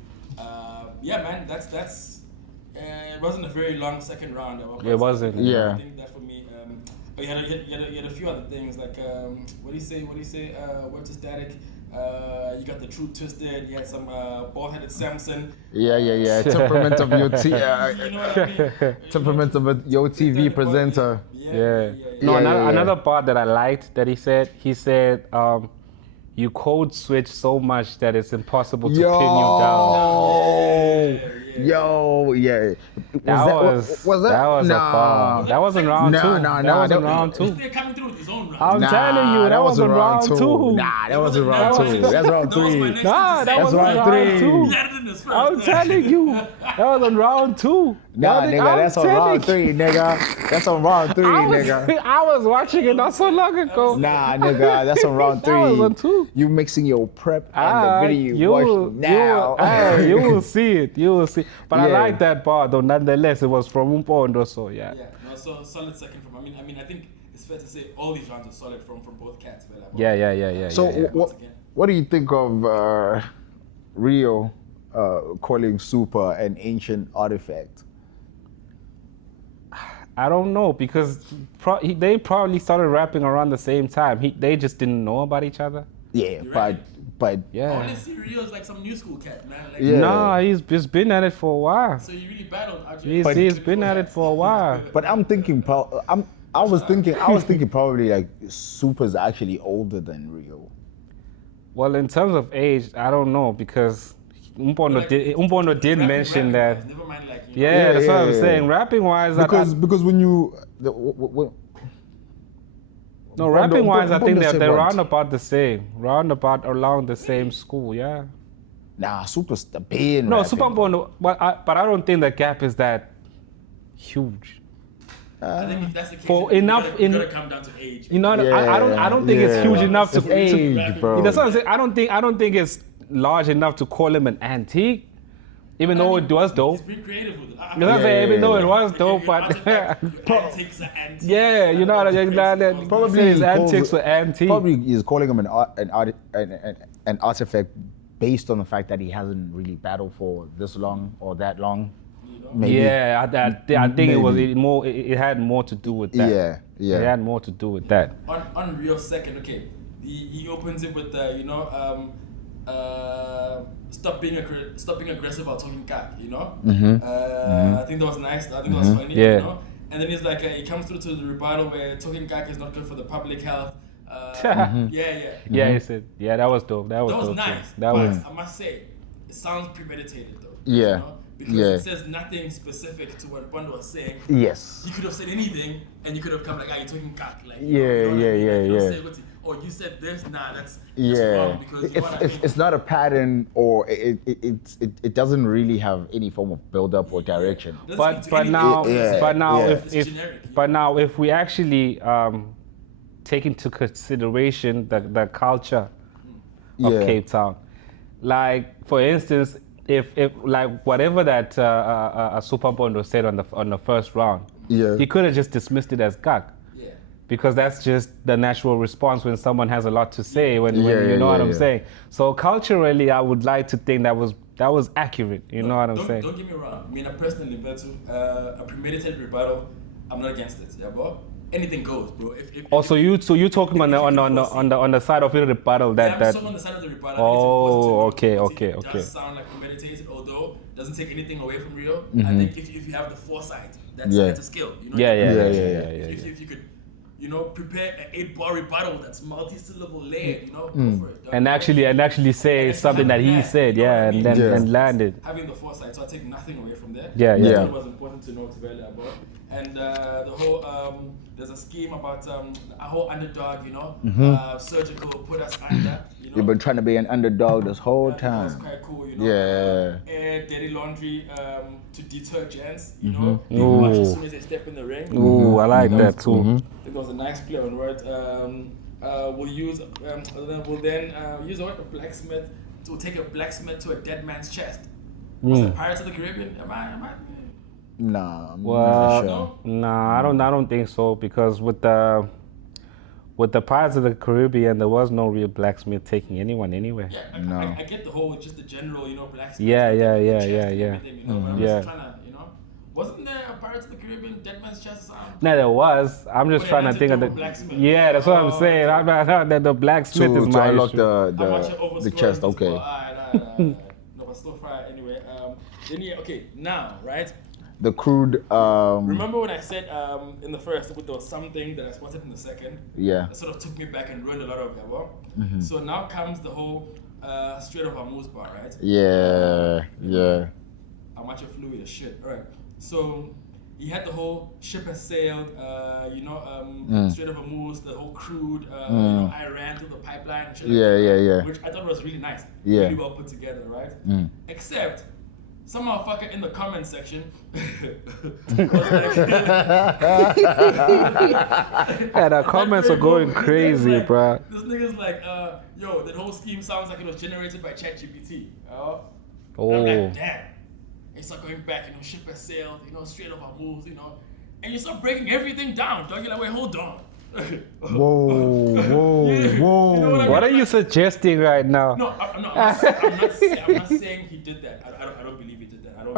Yeah, man, that's. It wasn't a very long second round. It wasn't. Yeah. I think that for me. But you had a few other things like what do you say? Word to static. You got the Truth Twisted. You had some bald-headed Samson. Yeah. Temperament of your You know what I mean? temperament of your TV presenter. No, Yeah. another part that I liked that he said, you code switch so much that it's impossible to pin you down. Was that a bomb. That wasn't round two. That wasn't round two. They're coming through with his own round. I'm telling you, that wasn't round two. Nah, that wasn't round two. That's round three. That wasn't round two. I'm telling you, that was on round two. Nah, nigga, that's on round three, nigga. That's on round three, nigga. I was watching it not so long ago. Nah, nigga, that's on round three. That was on two. You mixing your prep and the video. Watch now. You will see it. You will see. But I Yeah. like that part though. Nonetheless, it was from Mpondo, so yeah. No, so solid second from. I mean, I think it's fair to say all these rounds are solid from both cats. Yeah. So yeah. what do you think of Riyo calling Supah an ancient artifact? I don't know because they probably started rapping around the same time. They just didn't know about each other. Yeah, right. but Yeah. Honestly, Rio's like some new school cat, man. Like, Yeah. Nah, he's just been at it for a while. So you really battled out here. He's been at it for a while. But I'm thinking, I was thinking probably like Supah's actually older than Riyo. Well, in terms of age, I don't know because Mpondo did mention that. Never mind, like, Yeah, that's what I'm saying. Rapping wise, because when you no, rapping wise, I think Mpondo said they're what? round about around the same school. Yeah. Nah, Supah's the been No, rapping, Supah Mpondo, but I don't think the gap is that huge. I think if that's the case, For then enough you gotta come down to age. You know, I don't think it's huge enough to. It's age, bro. That's what I'm saying. I don't think it's large enough to call him an antique, even though it was dope. He's been creative with it. You know what I'm saying? Even though it was dope, but antics are antiques. yeah, you know, probably his antics were antique. Probably is calling him an artifact based on the fact that he hasn't really battled for this long or that long. Maybe. Yeah, I think it had more to do with that. Yeah. It had more to do with that. On Riyo second, okay, he opens it with stop being aggressive while talking cack, you know. I think that was nice. I think that was funny. Yeah. You know? And then he's like, he comes through to the rebuttal where talking cack is not good for the public health. Yeah, he said. Yeah, that was dope. That was dope. Nice. That but was. I must say, it sounds premeditated though. Yeah. You know? Because it says nothing specific to what Mpondo was saying. Yes. You could have said anything, and you could have come like, you're talking cack. Like, you said this. Nah, that's wrong because it's not a pattern, or it doesn't really have any form of build up or direction. But now if we actually take into consideration the culture of Cape Town, like for instance, if like whatever that Supah Mpondo said on the first round, he could have just dismissed it as gag. Because that's just the natural response when someone has a lot to say. When you know what I'm saying. So culturally, I would like to think that was accurate. You know what I'm saying. Don't get me wrong. I mean, personally, a premeditated rebuttal, I'm not against it. Yeah, bro. Anything goes, bro. So you talking on the side of the rebuttal that. Yeah, I'm on the side of the rebuttal. Oh, okay. It does sound like premeditated, although it doesn't take anything away from Riyo. I think if you have the foresight, that's a skill. You know. If you could. You know, prepare an 8-bar rebuttal that's multi-syllable layered, you know, go for it. And actually say something that he said, and landed. Having the foresight, so I take nothing away from there. It was important to know to value about. And the whole, there's a scheme about a whole underdog, you know, surgical put us under, you know. You've been trying to be an underdog this whole time. That's quite cool, you know. Air dirty laundry to detergents, you know. They watch as soon as they step in the ring. Ooh, I like that too. I think that was a nice play on words. We'll use use a blacksmith. We'll take a blacksmith to a dead man's chest. Was it Pirates of the Caribbean? Am I? Nah. Well, I don't think so, because with the Pirates of the Caribbean, there was no real blacksmith taking anyone anywhere. Yeah, I get the whole, just the general, you know, blacksmith. Yeah. Everything, you know, but I'm just trying to, you know, wasn't there a Pirates of the Caribbean Dead Man's Chest song? No, there was. I'm just trying to think of the. Yeah, that's what I'm saying. I'm not that the blacksmith is my unlock issue. the chest. Okay. No, but still fire anyway. Now, right? The crude. Remember when I said in the first, there was something that I spotted in the second? Yeah. That sort of took me back and ruined a lot of it. So now comes the whole Strait of Hormuz bar, right? Yeah. How much of fluid is shit. All right. So he had the whole ship has sailed, Strait of Hormuz, the whole crude, Iran through the pipeline and shit like that, which I thought was really nice. Really well put together, right? Except some motherfucker in the comment section the comments are going crazy, bro. This nigga's like, that whole scheme sounds like it was generated by ChatGPT. I'm like, damn. It's not going back, ship has sailed, Strait of Hormuz, and you start breaking everything down, dog. You're like, wait, hold on. Whoa. What are you suggesting right now? No, I'm not saying he did that. I don't believe he did that. I don't.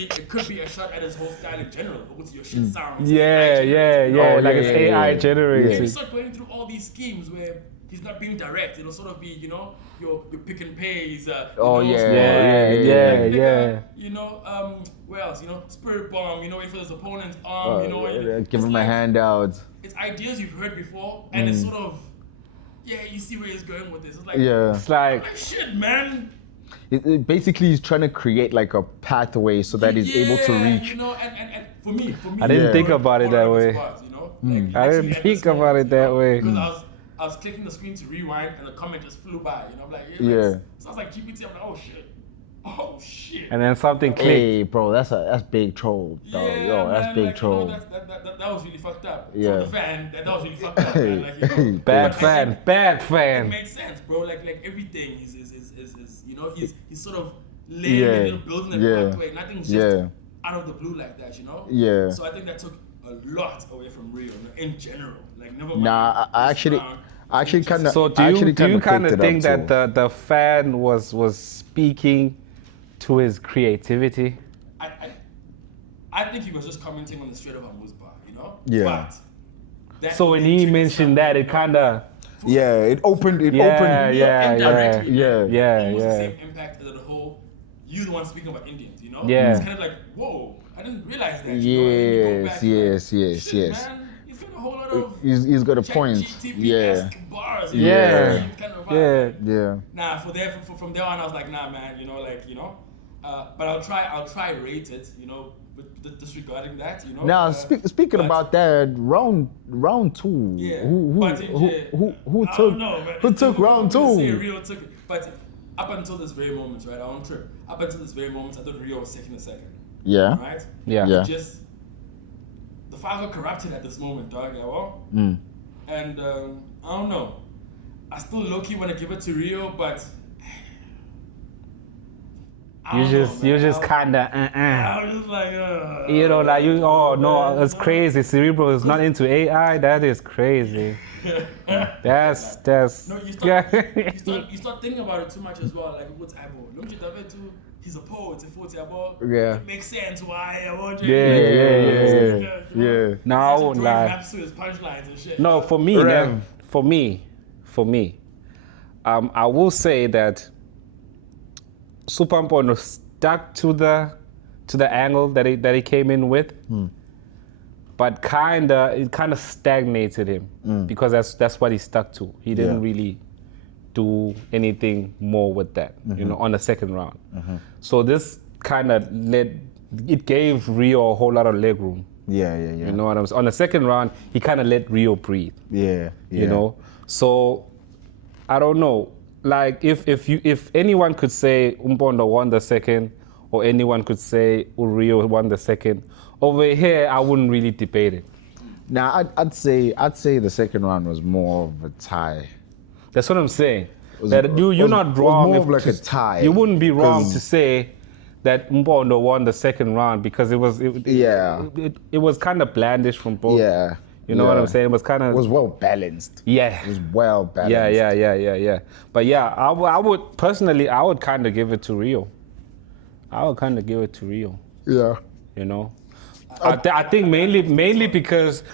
It could be a shot at his whole style in general. What's your shit sounds? Like it's AI generated. Yeah, you start going through all these schemes where he's not being direct. It'll sort of be, your pick and pays. Where else? Spirit bomb. Wait for his opponent's arm. Give him a handout. It's ideas you've heard before, and it's sort of, you see where he's going with this. It's like, it's like shit, man. basically he's trying to create like a pathway so that he's able to reach. You know, and for me, I didn't think about it that way. Bars, you know? I didn't think about it that way. Because I was clicking the screen to rewind and the comment just flew by. You know, I'm like, So I was like, GPT. I'm like, oh shit. And then something clicked. Hey, bro, that's big troll. Dog. Yeah, Yo, that's man, big like, troll. You know, that was really fucked up. Yeah. For the fan, that was really fucked up. Man. Like, you know, Bad but fan. It makes sense, bro. Like everything is you know, he's sort of laying and building a pathway. Nothing's just out of the blue like that, you know? Yeah. So I think that took a lot away from Riyo in general. Like never mind. Nah, I actually kind of. So do you kind of think that the fan was speaking to his creativity? I think he was just commenting on the Strait of Hormuz bar, you know? Yeah. But so when he mentioned that, it kind of. Yeah, it opened. Yeah. Almost Yeah. the same impact as the whole. You the one speaking about Indians, you know? Yeah. It's kind of like, whoa, I didn't realize that. Yes. Man, he's got a whole lot of. He's got a point. Yeah. Bars. Yeah. Kind of vibe. Yeah. Nah, from there on, I was like, nah, man, you know, like, you know. But I'll try rate it, you know, disregarding that, you know. Now, speaking about that, round two. Yeah. Who took round two? Riyo took it, but up until this very moment, right? I won't trip. Up until this very moment, I thought Riyo was taking a second. Yeah. Right. Yeah. Just the files are corrupted at this moment, dog. Yeah, well. And I don't know. I still low-key want to give it to Riyo, but. You just kinda I was just like, you know, like you. Oh no, it's crazy. Cerebro is not into AI. That is crazy. That's. No, you start thinking about it too much as well. Like what's Abo? Look at David too. He's a poet. It's 40 Abo. Yeah. It makes sense why I want you. Yeah. No, I won't lie. Maps to his punchlines and shit. No, for me, for me, I will say that Supah Mpondo stuck to the angle that he came in with, but it kind of stagnated him because that's what he stuck to. He didn't really do anything more with that, you know, on the second round. So this kind of gave Riyo a whole lot of leg room. Yeah. You know what I'm saying? On the second round, he kind of let Riyo breathe. Yeah. You know, so I don't know. Like if anyone could say Mpondo won the second, or anyone could say Riyo won the second, over here I wouldn't really debate it. Now I'd say the second round was more of a tie. That's what I'm saying. You're not wrong. More of like a tie. You wouldn't be wrong to say that Mpondo won the second round because it was kind of blandish from both. Yeah. You know what I'm saying? It was kind of... It was well balanced. Yeah. It was well balanced. Yeah. But yeah, I would personally, I would kind of give it to Riyo. Yeah. You know? I think mainly because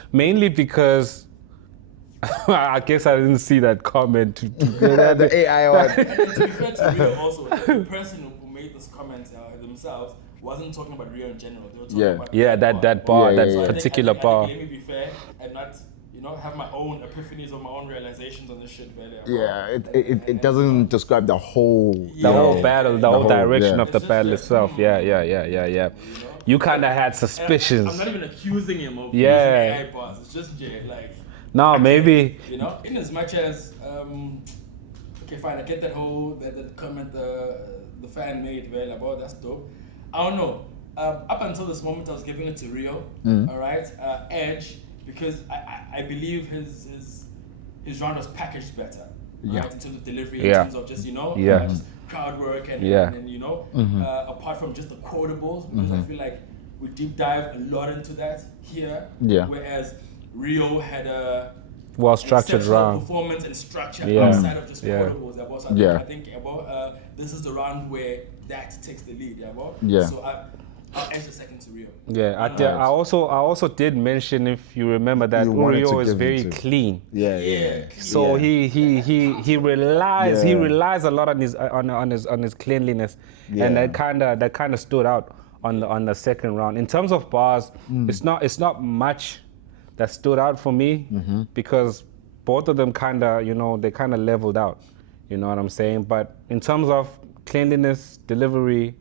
I guess I didn't see that comment. The AI one. And to be fair to Riyo also, the person who made this comment themselves wasn't talking about Riyo in general. They were talking about that bar, that particular bar. Let me be fair and not, you know, have my own epiphanies or my own realizations on this shit. Yeah, it doesn't describe the whole battle, the whole direction of the It's just battle like, itself. Yeah. You kind of had suspicions. I'm not even accusing him of using AI bars. It's just like. No, maybe. You know, in as much as okay, fine, I get that whole that comment the fan made, well, about that's dope. I don't know. Up until this moment, I was giving it to Riyo. All right, Edge, because I believe his genre was packaged better. Right? In terms of delivery, in terms of just just crowd work and you know, apart from just the quotables, because I feel like we deep dive a lot into that here. Yeah. Whereas Riyo had a well-structured round performance and structure outside of just quotables. So I think this is the round where that takes the lead. So I'll edge the second to Riyo. Yeah, I also did mention, if you remember, that Riyo is very clean. Yeah. So he relies a lot on his cleanliness, and that kind of stood out on the second round. In terms of bars, it's not much that stood out for me because both of them kind of leveled out. You know what I'm saying? But in terms of cleanliness, delivery,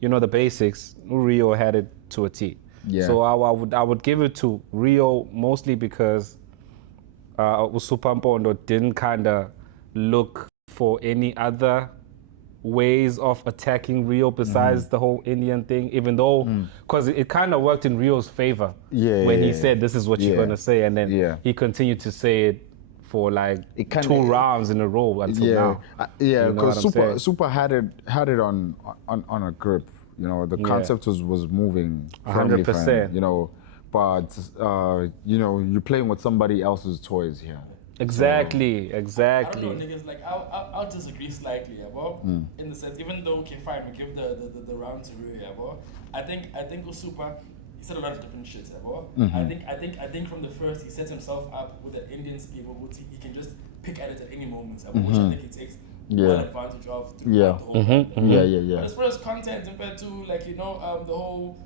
you know, the basics, Riyo had it to a T. Yeah. So I would give it to Riyo mostly because Supah Mpondo didn't kind of look for any other ways of attacking Riyo besides the whole Indian thing, even though, because it kind of worked in Rio's favor when he said, this is what you're going to say, and then he continued to say it for like two rounds in a row until now. Because Supah had it on a grip. You know, the concept was moving firmly, 100%. you know, but you know, you're playing with somebody else's toys here. Exactly. I don't know, niggas, like, I'll disagree slightly, yeah, bro. In the sense, even though, okay, fine, we give the round to Riyo, yeah, bro. I think Supah, he said a lot of different shit, yeah, bro. I think from the first, he sets himself up with an Indian scheme, which he can just pick at it at any moment, yeah, which I think he takes well advantage of throughout the whole thing. But as far as content, compared to, like, you know, the whole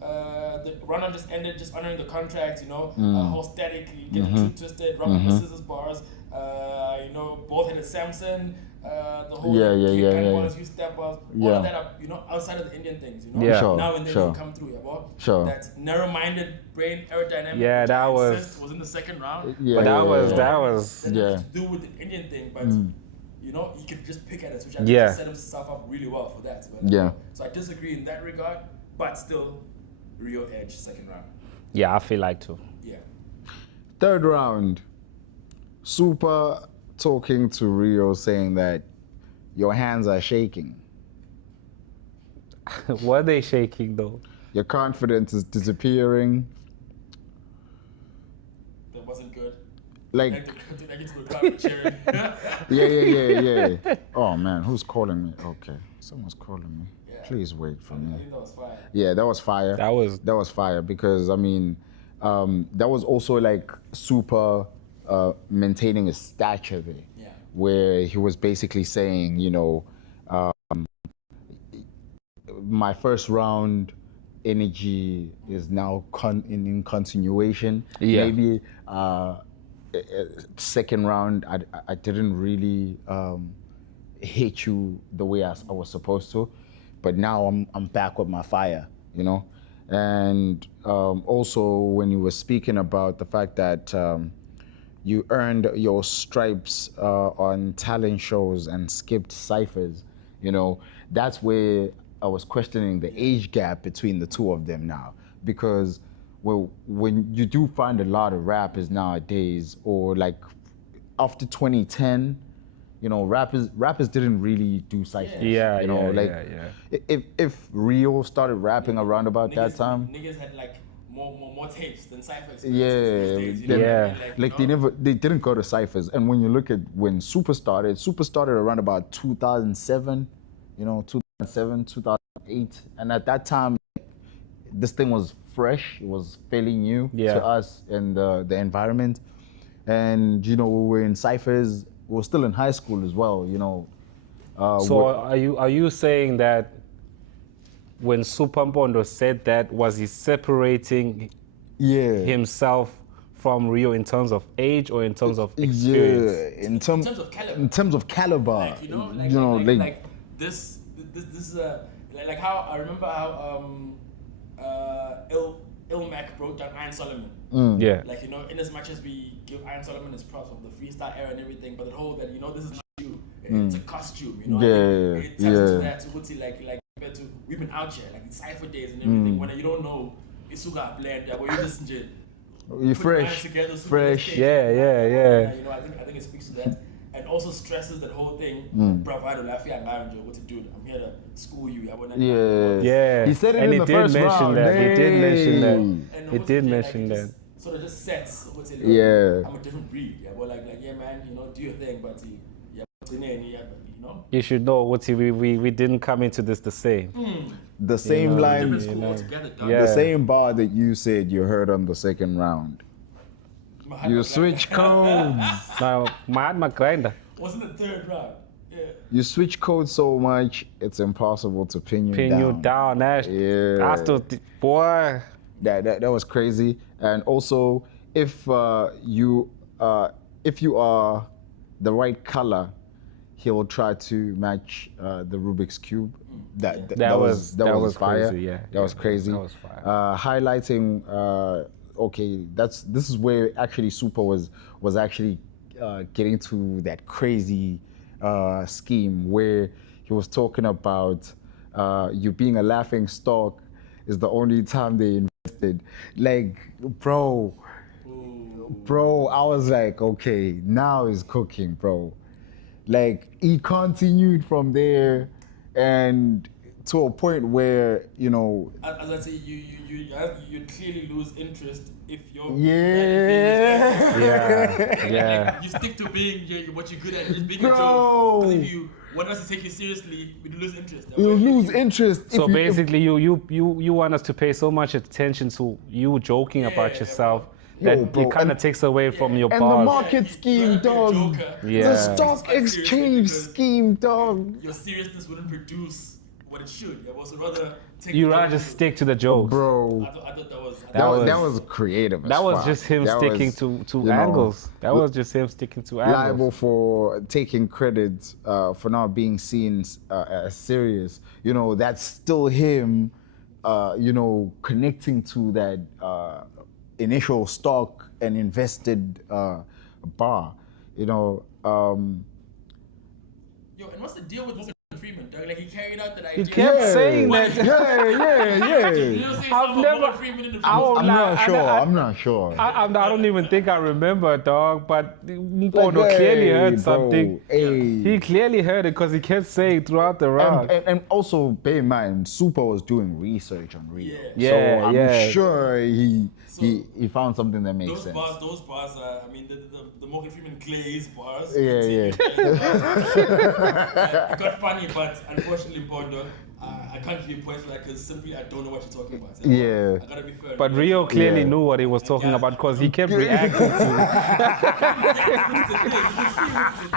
the run-on just ended, just honoring the contract, you know, whole static, you get too twisted, rock, paper, scissors bars, you know, both had a Samson, the whole bars, you step bars, all of that up, you know, outside of the Indian things, you know, now and then you come through, yeah, bro. That narrow-minded brain aerodynamic, that was in the second round. But that was to do with the Indian thing, but you know, he could just pick at it, which I think he set himself up really well for that. But, so I disagree in that regard, but still, Riyo edge second round. Yeah, I feel like too. Yeah. Third round, Supah talking to Riyo saying that your hands are shaking. Were they shaking though? Your confidence is disappearing. That wasn't good. Like, yeah. Oh man, who's calling me? Okay, someone's calling me. Please wait for me. I think that was fire. Yeah, that was fire. That was fire because I mean, that was also like Supah maintaining his stature there, where he was basically saying, you know, my first round energy is now in continuation. Maybe second round I didn't really hit you the way I was supposed to. But now I'm back with my fire, you know? And also when you were speaking about the fact that you earned your stripes on talent shows and skipped ciphers, you know, that's where I was questioning the age gap between the two of them now. Because when you do find a lot of rappers nowadays, or like after 2010, you know, rappers didn't really do ciphers. If Riyo started rapping around about that time, niggas had like more tapes than ciphers. They didn't go to ciphers. And when you look at when Supah started around about 2007, you know, 2007, 2008, and at that time, this thing was fresh. It was fairly new to us and the environment, and you know, we were in ciphers. We were still in high school as well, you know. So are you saying that when Supah Mpondo said that, was he separating himself from Riyo in terms of age or in terms of experience? Yeah, in terms of caliber. In terms of caliber. Like, you know, like this is like how I remember how Ilmac broke down Iron Solomon. Like, you know, in as much as we give Iron Solomon his props of the freestyle era and everything, but the whole that, you know, this is not you. It's a costume, you know. It taps into that to like compared to we've been out here, like in cypher days and everything, when you don't know Isuga blend, but you listen to you're fresh. Together, fresh. Yeah. You know, I think it speaks to that. And also stresses that whole thing. Bravado, what to do? I'm here to school you. He said it in the first round. He did mention that. He did mention that. Sort of just sets. I'm a different breed. Yeah, well, like yeah, man, you know, do your thing, but you know. You should know what we didn't come into this the same. The same line, the same bar that you said you heard on the second round. You switch codes. Now, my grinder. Wasn't the third round? Yeah. You switch codes so much, it's impossible to pin you down. Pin you down, Ash. Yeah. Boy. That was crazy. And also, if you are the right color, he'll try to match the Rubik's Cube. That was fire. crazy, yeah. That was crazy. That was fire. Highlighting, okay, this is where actually Supah was actually getting to that crazy scheme where he was talking about you being a laughing stock is the only time they invested. Like, bro, I was like, okay, now is cooking, bro. Like, he continued from there and to a point where, you know. As I say, you clearly lose interest if you're. Yeah. Like, you stick to being what you're good at, just being Bro. a joke. Because if you want us to take you seriously, we lose interest. You lose interest. So basically, you want us to pay so much attention to you joking about yourself that it kind of takes away from your and bars. the market scheme, dog. Yeah. The stock exchange scheme, dog. Your seriousness wouldn't produce what it should. It was rather take You rather just stick to the jokes. Bro. I thought that was. That was creative. That was just him sticking to angles. That was just him sticking to angles. Liable for taking credit for not being seen as serious. You know, that's still him, you know, connecting to that initial stock and invested bar. You know. Yo, and what's the deal with Morgan Freeman, dog? Like, he carried out that idea. He kept saying that. Yeah. You know, saying I've something never- about Morgan Freeman in the I film. I'm not sure. I don't even think I remember, dog. But Mpondo clearly heard something. Hey. He clearly heard it because he kept saying throughout the round. And also bear in mind, Supah was doing research on Riyo. Yeah, so I'm yeah. sure he found something that makes sense. Those bars are, I mean, the Morgan Freeman Glaze bars. Yeah. It got funny, but unfortunately, Mpondo, I can't give you points for that because simply I don't know what you're talking about. Yeah. I gotta be fair. But Riyo clearly Yeah. knew what he was talking about because he kept reacting to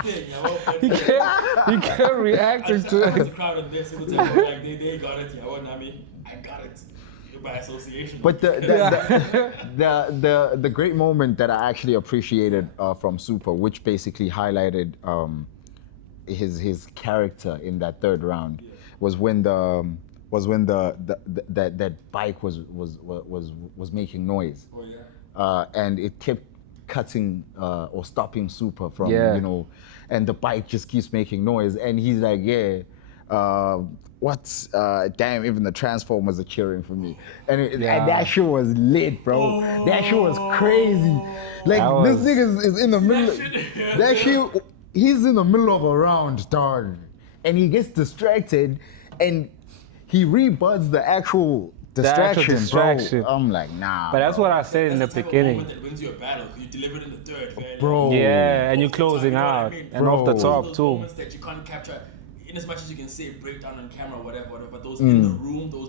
it. He kept reacting to The it. crowd and this, like they got it. I got it by association. But the great moment that I actually appreciated from Supah, which basically highlighted his character in that third round, was when that bike was making noise. Oh yeah. And it kept cutting or stopping Supah from, Yeah. you know, and the bike just keeps making noise, and he's like, damn, even the Transformers are cheering for me. And that shit was lit, bro. That shit was crazy. Like, this nigga is in the middle. That shit, he's in the middle of a round, dog. And he gets distracted, and he rebuds the actual distraction, bro. I'm like, nah. But that's what I said in the That's the type of beginning. moment that wins you a battle. You delivered in the third, very Bro. Yeah, and you're Off the top, closing you know what I out mean? and off the Those top those too. moments that you can't capture, in as much as you can say breakdown on camera, whatever. But those in the room, those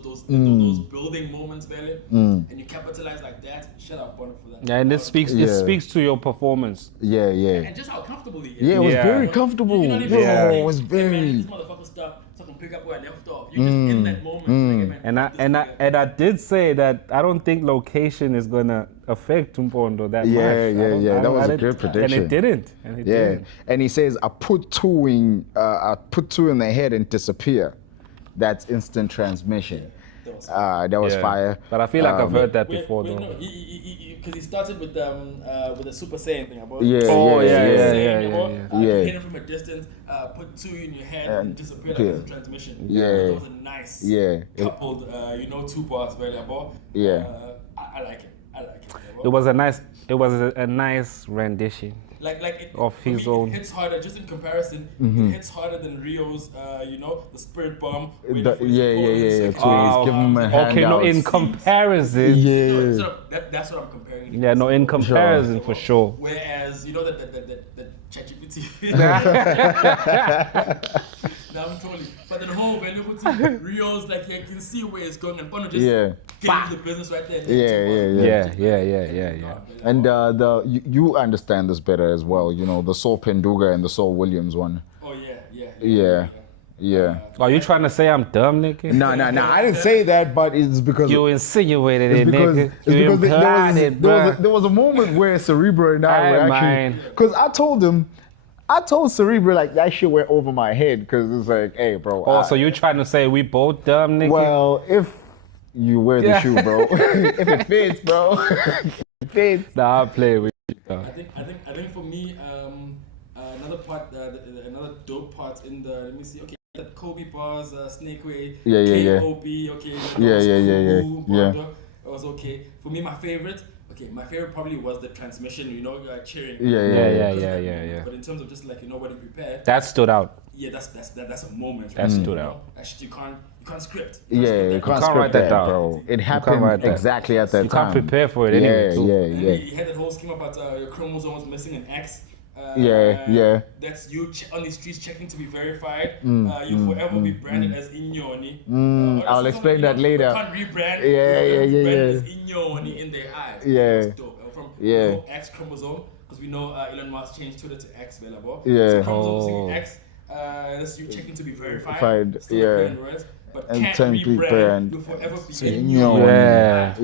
building moments, really, and you capitalize like that. Shut up, Bonner, for that. Yeah, and this speaks to your performance. Yeah. And just how comfortable he is. Yeah, it was Yeah. very comfortable. You're not even Bro, saying, it was "Hey, man, very. this motherfucker stop so I can pick up where I left off." You're just in that moment. Like, hey, man, And I did say that I don't think location is gonna affect Mpondo that much. Yeah. That was a good prediction. And it didn't. Yeah, and he says, I put two in the head and disappear. That's instant transmission. That was fire. But I feel like I've heard that before, wait, though. no, because he started with the Super Saiyan thing about. Yeah, Oh, yeah. Yeah. Hit him from a distance, put two in your head and disappear like it's a transmission. Yeah. That was a nice coupled, two bars very about. Yeah. I like it. It was a nice rendition. Like it, Of for his me, own. It hits harder, just in comparison. It hits harder than Rio's, the spirit bomb. waiting for his opponent, second Please give him a Okay, no, handout. in comparison. Yeah. So that's what I'm comparing. it Yeah, no, in comparison for sure. Whereas that ChatGPT. Now I'm totally. But the whole value Rio's like you can see where it's going, and Bono just gave the business right there. Yeah. And you understand this better as well. You know, the Saul Penduga and the Saul Williams one. Oh yeah. Are you trying to say I'm dumb, nigga? No. I didn't say that, but it's because You insinuated it, nigga. it's You because implied it, bro. there was a moment where Cerebro and I were actually, man. because I told him, I told Cerebro like that shit went over my head because it's like, hey, bro. Oh, so you trying to say we both dumb, nigga? Well, if you wear the shoe, bro, if it fits, bro, it fits. Nah, I play with you. I think for me, another part, another dope part in the, let me see, okay, that Kobe bars, Snake Way, Yeah. K.O.B., okay, Yeah. It was okay. For me, my favorite probably was the transmission, cheering. Yeah. But in terms of just like, what he prepared. That stood out. Yeah, that's a moment. That stood out. Actually, you can't script. You can't write that down, bro. It write happened that. exactly at that You time. can't prepare for it anyway. And he had that whole scheme about your chromosomes missing an X. That's you on the streets checking to be verified. You'll forever be branded as Inyoni. I'll explain that later. You can't rebrand. Yeah. As Inyoni in their eyes. Yeah. That's dope. From the whole X chromosome, because we know Elon Musk changed Twitter to X available. Yeah. So chromosome missing X. That's you checking to be verified. But can't rebrand. You'll forever be Yeah.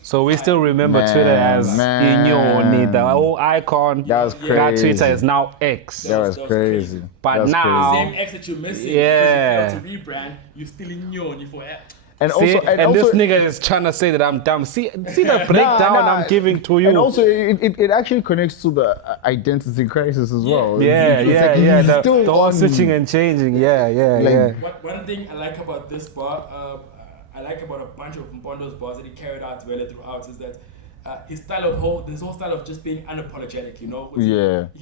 So we still remember Twitter as Inyoni, the whole icon. That was crazy. That Twitter is now X. That was crazy. But now, the same X that you're missing. Yeah. Because if you have to rebrand, you're still Inyoni forever. And see, also, this nigga is trying to say that I'm dumb. See the breakdown I'm giving to you. And also, it actually connects to the identity crisis as well. Yeah. The whole switching and changing. Yeah. One thing I like about this bar, I like about a bunch of Mpondo's bars that he carried out well throughout is that his whole style of just being unapologetic, He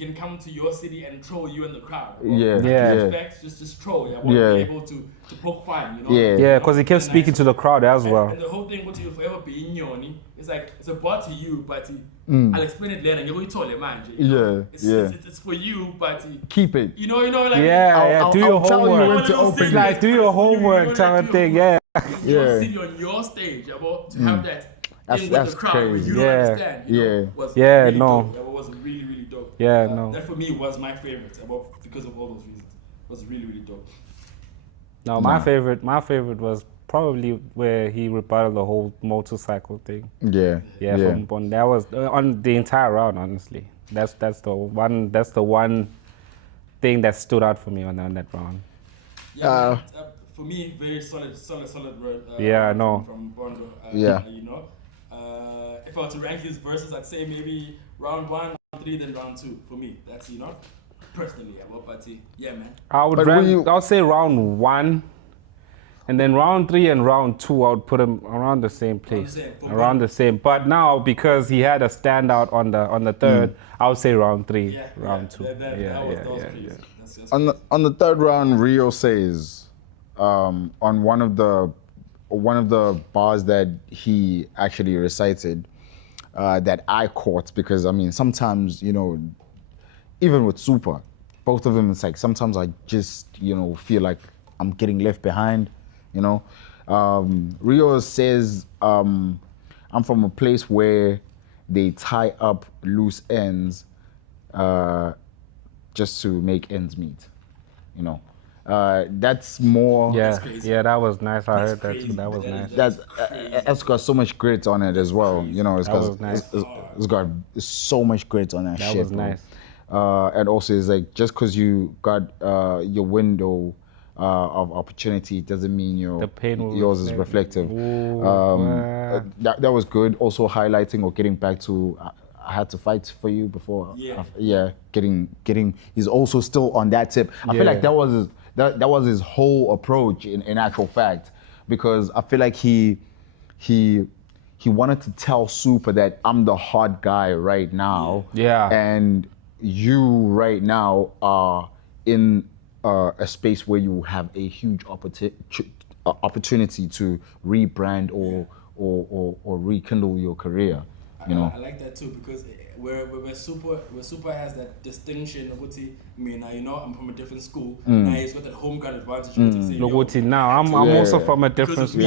can come to your city and troll you in the crowd. Just troll. Be able to poke fun, because he kept speaking to the crowd as well. And the whole thing with you forever being Inyoni, it's like it's a bar to you, but I'll explain it later. You're going to tell him, man. It's for you, but keep it. Do your homework. It's like do your homework type of thing. Your city on your stage, to have that. That's the crowd, crazy. You don't understand. Was really dope. That was really, really dope. That for me was my favorite because of all those reasons. It was really, really dope. No, my favorite was probably where he rebutted the whole motorcycle thing. From Bon. That was on the entire round, honestly. That's the one thing that stood out for me on that round. For me, very solid word. From Mpondo. If I were to rank his verses, I'd say maybe round 1, round 3, then round 2. For me, that's personally, man. I'll say round 1, and then round 3 and round 2, I would put him around the same place, around the same. But now because he had a standout on the third, I would say round 3, round 2. On the third round, Riyo says, on one of the bars that he actually recited, that I caught, because sometimes, even with Supah, both of them, it's like sometimes I just, feel like I'm getting left behind, Riyo says, I'm from a place where they tie up loose ends just to make ends meet, that's more. That was nice. I heard that too. That was nice. It's got so much grit on it as well. It's got so much grit on that shit. That was nice. And also, it's like just because you got your window of opportunity doesn't mean yours is reflective. That was good. Also highlighting or getting back to. I had to fight for you before. Getting. He's also still on that tip. I feel like that was his whole approach in actual fact, because I feel like he wanted to tell Supah that I'm the hard guy right now. And you right now are in a space where you have a huge opportunity to rebrand or rekindle your career. I like that too, because where Supah has that distinction of I'm from a different school. Now he's got that home ground advantage. Now I'm also from a different school.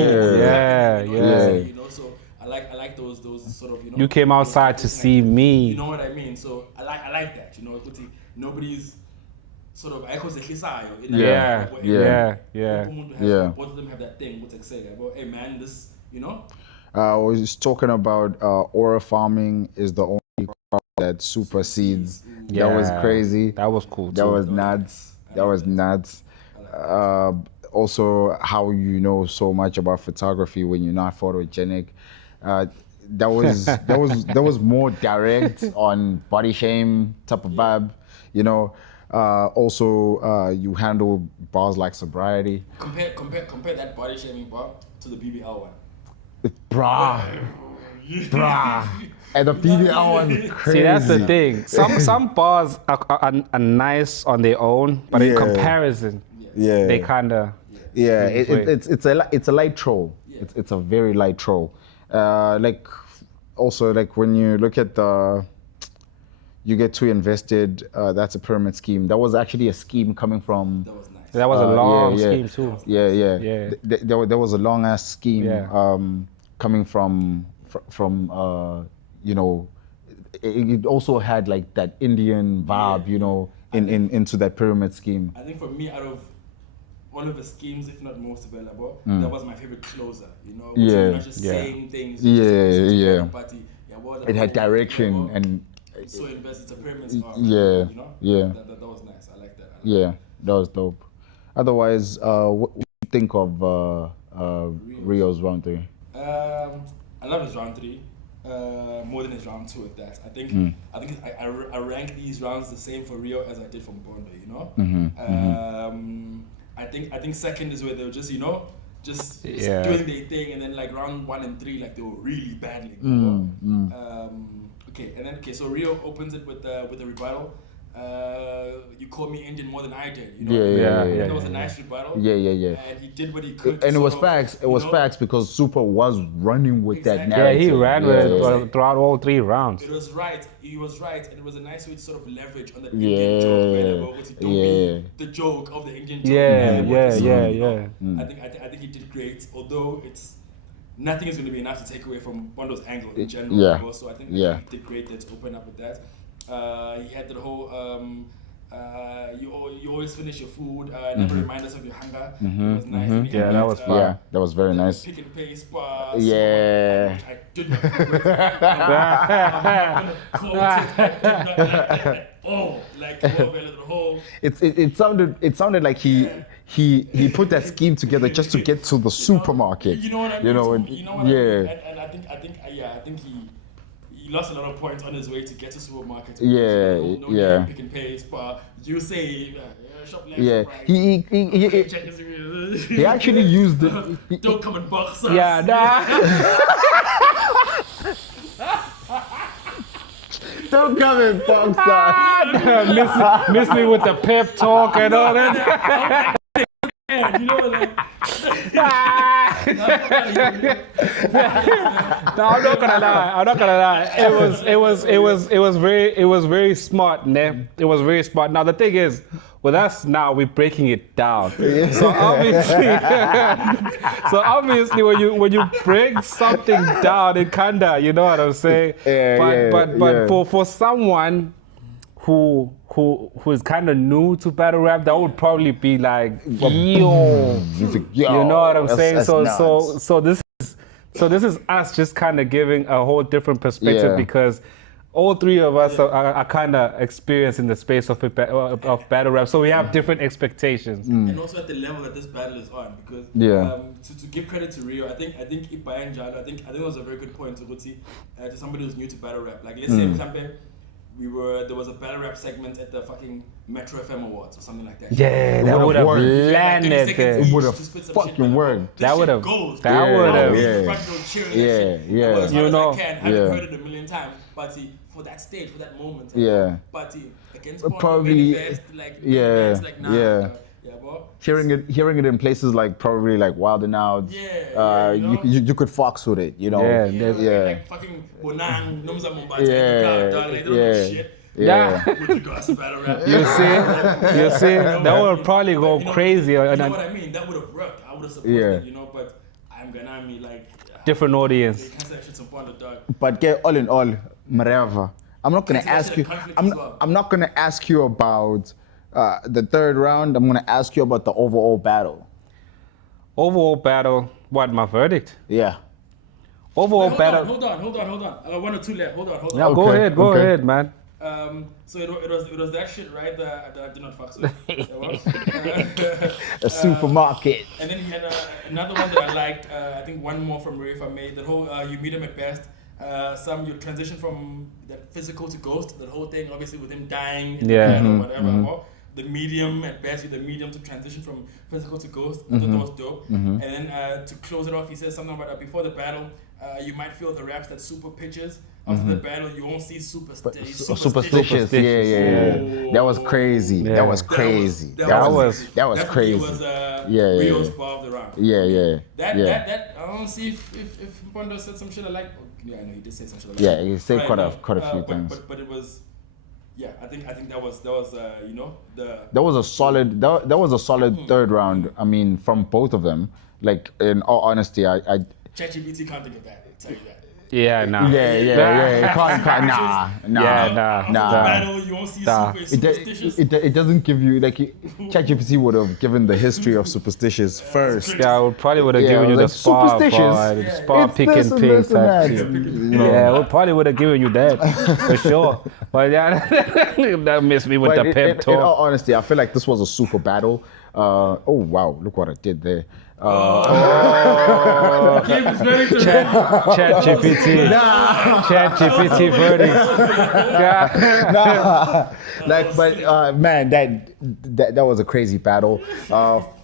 So I like those sort of You came outside to see me. You know what I mean? So I like that. Nobody's sort of Both of them have that thing. What's I say about? Hey man, this. I was talking about aura farming is the only crop that supersedes. That was crazy. That was cool too. That was nuts. That was nuts. Also, how you know so much about photography when you're not photogenic. That was more direct on body shame type of vibe, you know. Also, you handle bars like sobriety. Compare that body shaming bar to the BBL one. Bruh. And the BBL one, crazy. See, that's the thing. Some bars are nice on their own, but in comparison, they kinda. Yeah, it's a light troll. Yeah. It's a very light troll. Like also like when you look at you get too invested. That's a pyramid scheme. That was actually a scheme coming from. That was nice. That was a long scheme too. Yeah. There was a long ass scheme coming from you know. It also had like that Indian vibe, you know, into that pyramid scheme. I think for me, out of one of the schemes, if not most available, that was my favorite closer. You know, Yeah. not just saying things. Party. It had direction and. So invest, it's a pyramid scheme. Yeah. You know? Yeah. That was nice. I like that. Yeah, that was dope. Otherwise, what do you think of Rio's round 3? I love his round 3 more than his round 2 at that. I think I rank these rounds the same for Riyo as I did for Mpondo, you know. I think second is where they were just, you know, just doing their thing, and then like round 1 and 3, like they were really battling. So Riyo opens it with a rebuttal. You called me Indian more than I did, you know. That was a nice rebuttal. Yeah. And he did what he could. And it was facts. It was facts because Supah was running with that Exactly. narrative. Yeah, he ran with it throughout all 3 rounds. It was right. He was right, and it was a nice way to sort of leverage on the Indian joke, wherever, which don't be the joke of the Indian joke. I think he did great. Although nothing is going to be enough to take away from Bondo's angle in general. So I think he did great there to open up with that. He had the whole you always finish your food, never remind us of your hunger. It was nice. That was fun. That was very nice. Pick and pay spa. Yeah. I did not I'm not gonna quote it. Like the whole. It sounded like he put that scheme together just to get to the supermarket. You know what I mean? You know, I mean? And I think he lost a lot of points on his way to get to supermarket. No pick and pay spa. You say shop left. Yeah, right. he actually used the. Don't come and box us. Yeah, Don't come and box us. miss me with the pep talk and all that. You know, like. No, I'm not gonna lie. It was very smart, ne? It was very smart. Now the thing is, with us now, we're breaking it down. So obviously, when you break something down, it kinda, you know what I'm saying? But for someone who is kind of new to battle rap, that would probably be like, yo, you know what I'm saying? So this is us just kind of giving a whole different perspective because all 3 of us are kind of experienced in the space of battle rap, so we have different expectations. And also at the level that this battle is on, because to give credit to Riyo, I think Ibai and Jalo, I think it was a very good point to somebody who's new to battle rap. Like, let's say, for example, there was a battle rap segment at the fucking Metro FM Awards or something like that. Yeah, that would have landed there. It would have fucking worked. That would have. Front row cheering. You know, I haven't heard it a million times, but for that stage, for that moment. But against probably bro. Hearing it in places like probably like Wild and Out, you could fox with it, you know. Like fucking Bonang, Nomza Mumbai, shit. With regards to battle rap. You see, that would probably go crazy. You know what I mean? That would have worked. I would have supported it, you know. But I'm gonna be like different audience. But all in all, Mareva, I'm not gonna ask you. I'm not gonna ask you about the 3rd round. I'm gonna ask you about the overall battle. Overall battle. What, my verdict? Yeah. overall Wait, battle. Hold on. I got one or two left. Hold on. Yeah, go ahead, man. So it was that shit, right? That I did not fuck with. A supermarket. And then he had another one that I liked. I think one more from Riyo, if I may. That whole you meet him at best. You transition from that physical to ghost. That whole thing, obviously, with him dying. In the battle, whatever. The medium at best, the medium to transition from physical to ghost. I thought that was dope. And then to close it off, he says something about before the battle, you might feel the raps that Super pitches. After the battle, you won't see superstitious. Yeah. That was crazy. Yeah. That was crazy. That was crazy. Was, Rio's bar of the round. That I don't see if Mpondo said some shit like. Yeah, I know he did say some shit like. Yeah, he said quite a few things. But it was. Yeah, I think that was you know the. That was a solid third round. I mean, from both of them. Like in all honesty, I ChatGPT can't think of that. I'll tell you that. Yeah, nah. Yeah. Can't, nah. Battle, you won't see superstitious. It doesn't give you like ChatGPT would have given the history of superstitious first. Yeah, it probably would have given you the spa, the spa pick and pick type shit. Yeah, it probably would have given you that for sure. But yeah, that missed me with the pep talk. In all honesty, I feel like this was a super battle. Oh wow, look what I did there. ChatGPT. ChatGPT But man, that was a crazy battle.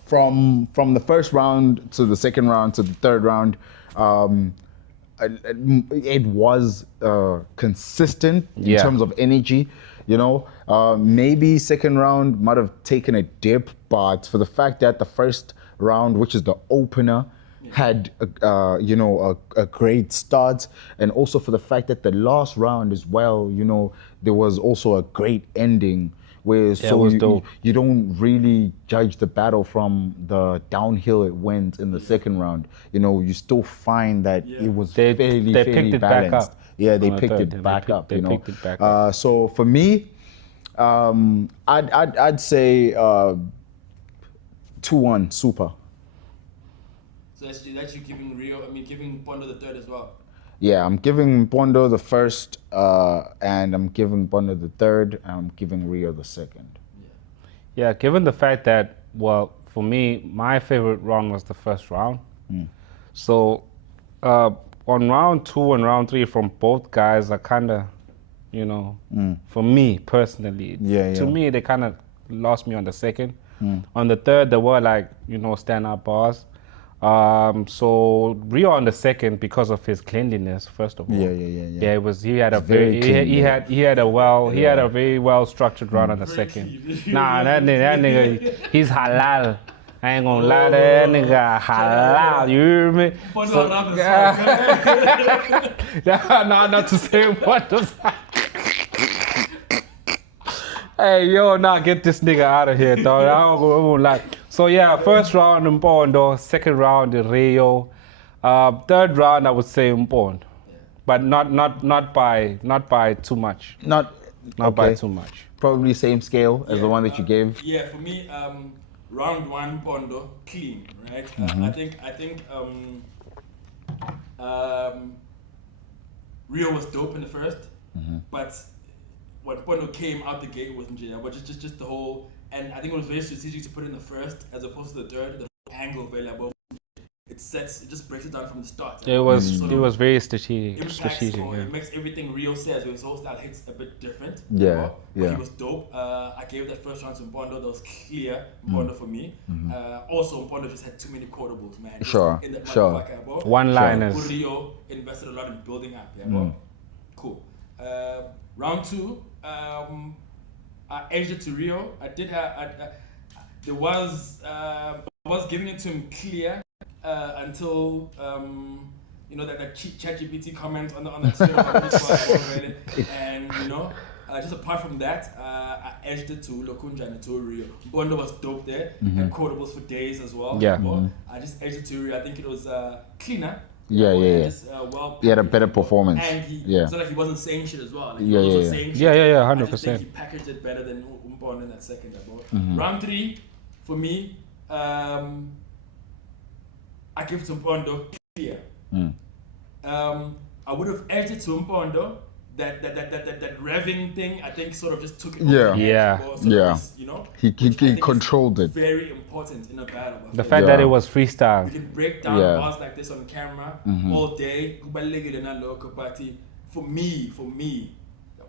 From the first round to the second round to the third round, it was consistent in terms of energy. You know, maybe second round might have taken a dip, but for the fact that the first round, which is the opener, had a great start, and also for the fact that the last round as well, you know, there was also a great ending where you don't really judge the battle from the downhill it went in the second round. You know, you still find that it was fairly balanced. Back up. Yeah, they picked it back up. You know, so for me, I'd say 2-1 Supah. So that's you giving giving Mpondo the third as well. Yeah, I'm giving Mpondo the first, and I'm giving Mpondo the third, and I'm giving Riyo the second. Yeah, given the fact that, well, for me, my favorite round was the first round. So on round 2 and round 3 from both guys, I kind of, you know, for me personally, to me, they kind of lost me on the second. On the third, there were like, you know, standout bars. So Riyo on the second because of his cleanliness, first of all. Yeah, it was. He had a he had a very well structured round on the second. Nah, that nigga, he's halal. I ain't gonna lie, that nigga halal. You hear me? Not to say what does. Hey, yo, get this nigga out of here, dog. I won't lie. So yeah, first round Mpondo, second round Riyo, third round I would say Mpondo, but not by too much. Not by too much. Probably same scale as the one that you gave. Yeah, for me, round 1 Mpondo clean, right? I think Riyo was dope in the first, but when Mpondo came out the gate with him, but just the whole. And I think it was very strategic to put in the first as opposed to the third. The angle available, it just breaks it down from the start. It was very strategic. It makes everything Riyo says. His whole style hits a bit different. But he was dope. I gave that first round to Mpondo. That was clear Mpondo for me. Also, Mpondo just had too many quotables, man. One-liners. Riyo invested a lot in building up. Cool. Round 2. I edged it to Riyo. I did have. I was giving it to him clear until you know that ChatGPT comment on that story, and you know just apart from that, I edged it to Lokunja and to Riyo. Mpondo was dope there, and quotables for days as well. I just edged it to Riyo. I think it was cleaner. Just, he had a better performance. And it's not like he wasn't saying shit as well. Like, he was saying shit. 100%. I just think he packaged it better than Mpondo in that second. Round 3, for me, I give to Mpondo clear. I would have edged it to Mpondo. That revving thing, I think, sort of just took it. Yeah. Over the edge, Yeah. or sort of Yeah. this, you know, He which I think controlled is it. Very important in a battle. The fact that it was freestyle. We can break down Yeah. bars like this on camera all day. For me,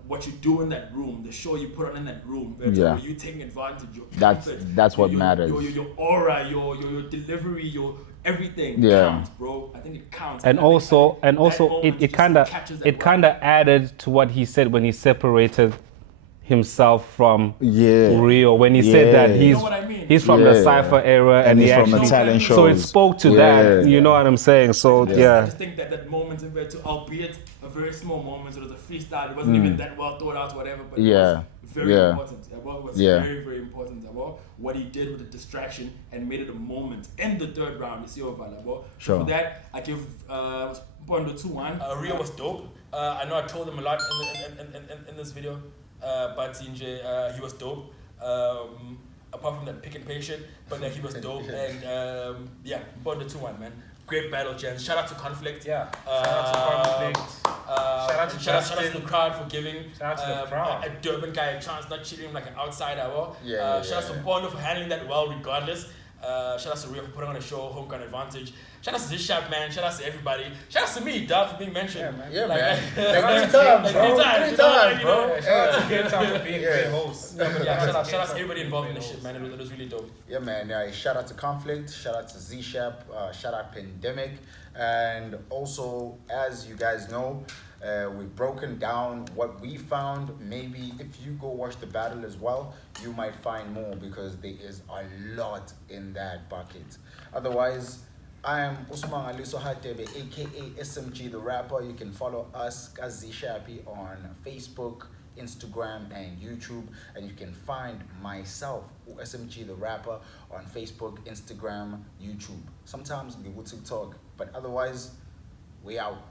what you do in that room, the show you put on in that room, Yeah. you taking advantage of your That's what matters. Your aura, your delivery, your everything counts, bro. I think it counts. And also it kind of added to what he said when he separated himself from Riyo, when he said that he's You know what I mean? he's from the Cypher era and he's he from actually Italian so it shows. spoke to that, you know what I'm saying? So I just think that moment in to, albeit a very small moment, so it was a freestyle, it wasn't even that well thought out, whatever, but it was very important. It was very, very important about what he did with the distraction and made it a moment in the third round. You see what I'm about? Sure. For that, I give Mpondo 2-1. Riyo was dope. I know I told him a lot in this video, but he was dope. Apart from that pick and pay shit, but he was dope. And Mpondo 2-1, man. Great battle, gents. Shout out to Conflict. Shout out to Conflict. Shout out to the crowd for giving Shout out to the crowd. a Durban guy a chance, not treating him like an outsider. Shout out to Mpondo for handling that well, regardless. Shout out to Riyo for putting on a show, home ground advantage. Shout out to Zishapp, man. Shout out to everybody. Shout out to me, dog, for being mentioned. Yeah, like, man. Like 3 times, bro. Shout out to Good Time for being a great host. Shout out to everybody involved in this shit, man. It was really dope. Yeah, man. Shout out to Conflict. Shout out to Zishapp. Shout out Pandemic. And also, as you guys know, we've broken down what we found. Maybe if you go watch the battle as well, you might find more because there is a lot in that bucket. Otherwise, I am Usman Aliso Hatebe, aka SMG the Rapper. You can follow us as Zishapp on Facebook, Instagram, and YouTube. And you can find myself, SMG the Rapper, on Facebook, Instagram, YouTube. Sometimes we will TikTok, but otherwise, we out.